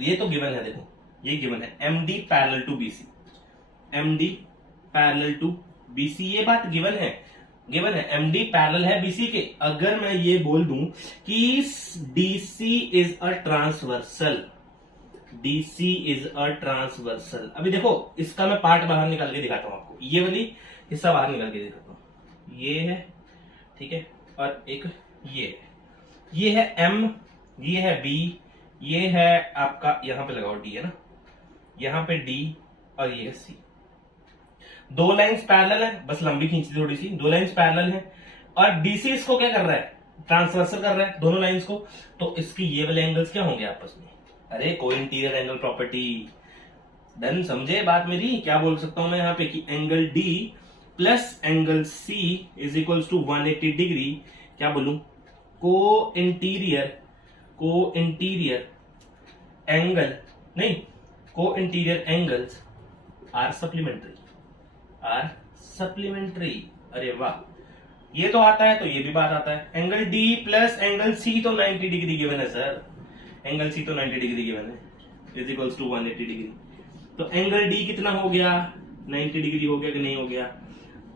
ये तो गिवन है, देखो ये गिवन है, MD parallel to BC, MD parallel to BC, ये बात गिवन है, एमडी पैरेलल है बीसी के। अगर मैं ये बोल दूं कि डीसी इज अ ट्रांसवर्सल, अभी देखो इसका मैं पार्ट बाहर निकाल के दिखाता हूं आपको, ये वाली हिस्सा बाहर निकाल के दिखाता हूं। ये है, ठीक है, और एक ये है एम, ये है बी, ये है आपका, यहां पे लगाओ डी, है ना, यहां पे डी, और ये सी। दो लाइंस पैरेलल है, बस लंबी खींची थोड़ी सी, दो लाइंस पैरेलल है और डीसी इसको क्या कर रहा है, ट्रांसवर्सल कर रहा है दोनों लाइंस को। तो इसकी ये वाले एंगल्स क्या होंगे आपस में, अरे को इंटीरियर एंगल प्रॉपर्टी। डन, समझे बात मेरी। क्या बोल सकता हूं मैं यहाँ पे कि angle D plus angle C is equals to 180 degree. क्या बोलूं, को इंटीरियर एंगल्स आर सप्लीमेंट्री। अरे वाह, ये तो आता है तो ये भी बात आता है। Angle D plus angle C तो 90 डिग्री गिवन है सर, एंगल सी तो 90 डिग्री गिवन है, इज इक्वल्स टू 180 डिग्री। तो एंगल डी कितना हो गया, 90 डिग्री हो गया कि नहीं हो गया।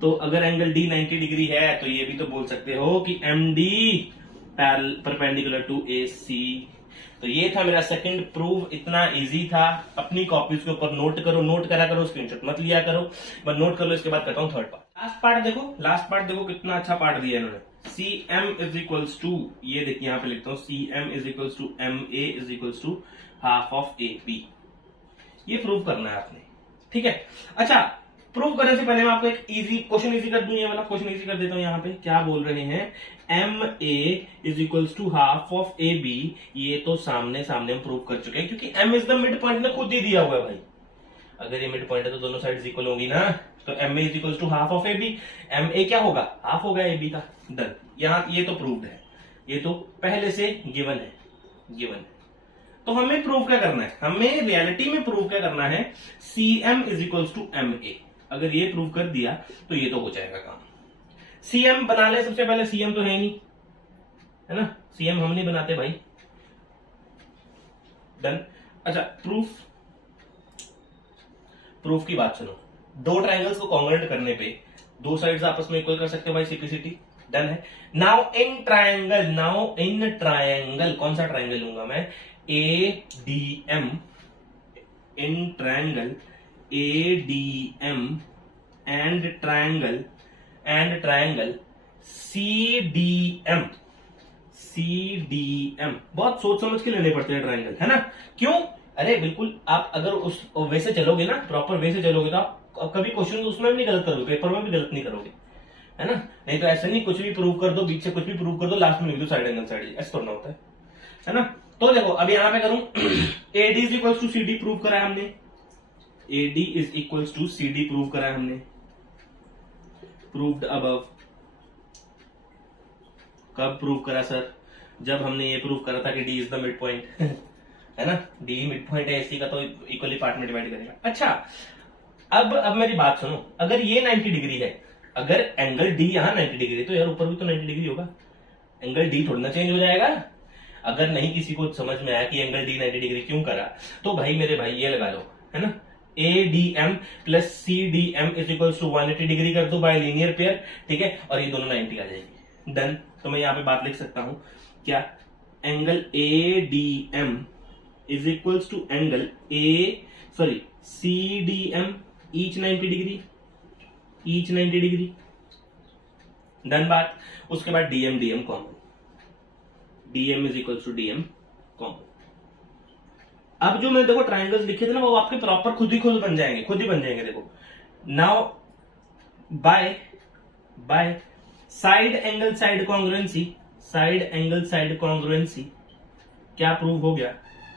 तो अगर एंगल डी 90 डिग्री है तो ये भी तो बोल सकते हो कि M D perpendicular to A सी। तो ये था मेरा सेकंड प्रूफ, इतना इजी था। अपनी कॉपीज के ऊपर नोट करा करो, स्क्रीनशॉट मत लिया करो, बस नोट कर लो। इसके बाद करता हूं थर्ड पार्ट। लास्ट पार्ट देखो कितना अच्छा पार्ट दिया इन्होंने। C M is equals to, ये देखिए यहां पे लिखता हूं, C M is equals to M A is equals to half of A B. ये प्रूव करना है आपने, ठीक है। अच्छा, प्रूव करने से पहले मैं आपको एक इजी क्वेश्चन इजी कर दूं, ये वाला क्वेश्चन इजी कर देता हूं। यहाँ पे क्या बोल रहे हैं, M A is equals to half of A B. ये तो सामने हम प्रूव कर चुके हैं, क्योंकि M is the mid point ने खुद ही दिया हुआ है भाई। अगर ये मिड पॉइंट है तो दोनों साइड इक्वल होगी ना, तो M A is equals to half of A B. M A क्या होगा, हाफ होगा ए बी का। डन, यहाँ ये तो प्रूव्ड है, ये तो पहले से गिवन है। तो हमें प्रूव क्या करना है, हमें रियलिटी में प्रूव क्या करना है, C M is equals to M A. अगर ये प्रूव कर दिया तो ये तो हो जाएगा काम। सीएम बना ले सबसे पहले, सीएम तो है नहीं, है ना, सीएम हम नहीं बनाते भाई। डन। अच्छा, प्रूफ की बात सुनो। दो ट्रायंगल्स को कॉन्ग्रुएंट करने पे दो साइड्स आपस में इक्वल कर सकते हो भाई, सिंप्लिसिटी। डन है। नाउ इन ट्रायंगल कौन सा ट्रायंगल लूंगा मैं, A D M, in triangle A D M and triangle and triangle CDM। CDM बहुत सोच समझ के लेने पड़ते हैं ट्रायंगल, है ना? क्यों? अरे बिल्कुल, आप अगर उस वैसे चलोगे ना, प्रॉपर वे से चलोगे तो आप कभी क्वेश्चन उसमें भी नहीं गलत करोगे, पेपर में भी गलत नहीं करोगे, है ना? नहीं तो ऐसा नहीं कुछ भी प्रूव कर दो, बीच से कुछ भी प्रूव कर दो, लास्ट में लिख दो साइड एंगल साइड, ऐसा करना होता है ना? तो देखो अब यहां पे करूं AD is equal to CD prove करा है हमने, AD is equal to CD prove करा है हमने, प्रूव्ड अबव। कब प्रूव करा सर? जब हमने ये प्रूव करा था कि D is the mid point, है ना? D मिड पॉइंट है, AC का तो इक्वली पार्ट में डिवाइड करेगा। अच्छा, अब मेरी बात सुनो, अगर ये 90 डिग्री है, अगर एंगल D यहाँ 90 डिग्री, तो यार ऊपर भी तो 90 डिग्री होगा, एंगल D थोड़ा ना चेंज हो जाएगा। अगर नहीं किसी को समझ में आया कि एंगल D 90 डिग्री क्यों करा, तो भाई मेरे भाई ये लगा लो, है ना? ADM plus CDM is equal to 180 degree कर दो बाय लीनियर पेयर, ठीक है? और ये दोनों 90 आ जाएगी, डन। तो मैं यहाँ पे बात लिख सकता हूं क्या? Angle ADM is equal to angle CDM each 90 degree, each 90 degree, done बात। उसके बाद DM common, DM is equal to DM common. अब जो मैंने देखो ट्राइंगल्स लिखे थे ना, वो आपके प्रॉपर खुद ही बन जाएंगे, खुद ही बन जाएंगे। देखो now bye side angle side congruency, side angle side congruency क्या प्रूव हो गया?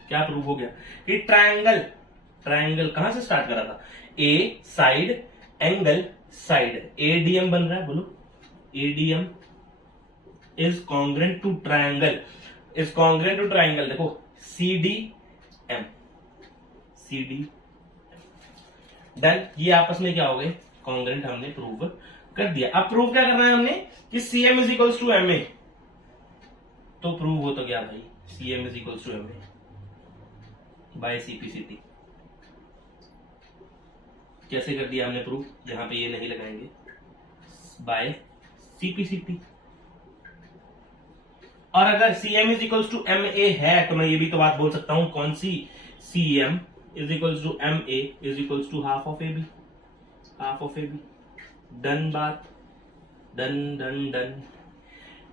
क्या प्रूव हो गया कि ट्राइंगल कहां से स्टार्ट करा था? A side angle side, ADM बन रहा है, बोलो ADM is congruent to triangle, is congruent to triangle. देखो CDM डन, ये आपस में क्या हो गए? कॉन्ग्रुएंट हमने प्रूव कर दिया। अब प्रूव क्या करना है हमने कि CM is equal to MA, तो प्रूव हो तो क्या भाई? CM is equal to MA by CPCT। कैसे कर दिया हमने प्रूव? यहां पे ये नहीं लगाएंगे, बाय CPCT। और अगर CM is equal to MA है, तो मैं ये भी तो बात बोल सकता हूं, कौन सी? CM is equal to MA is equal to half of AB, half of AB, done बात, डन।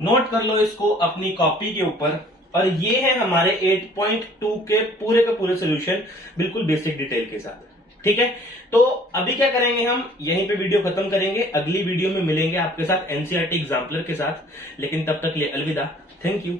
नोट कर लो इसको अपनी कॉपी के ऊपर। और ये है हमारे 8.2 के पूरे सोल्यूशन, बिल्कुल बेसिक डिटेल के साथ, ठीक है? तो अभी क्या करेंगे, हम यहीं पे वीडियो खत्म करेंगे, अगली वीडियो में मिलेंगे आपके साथ NCERT एग्जाम्पलर के साथ। लेकिन तब तक लिए अलविदा, थैंक यू।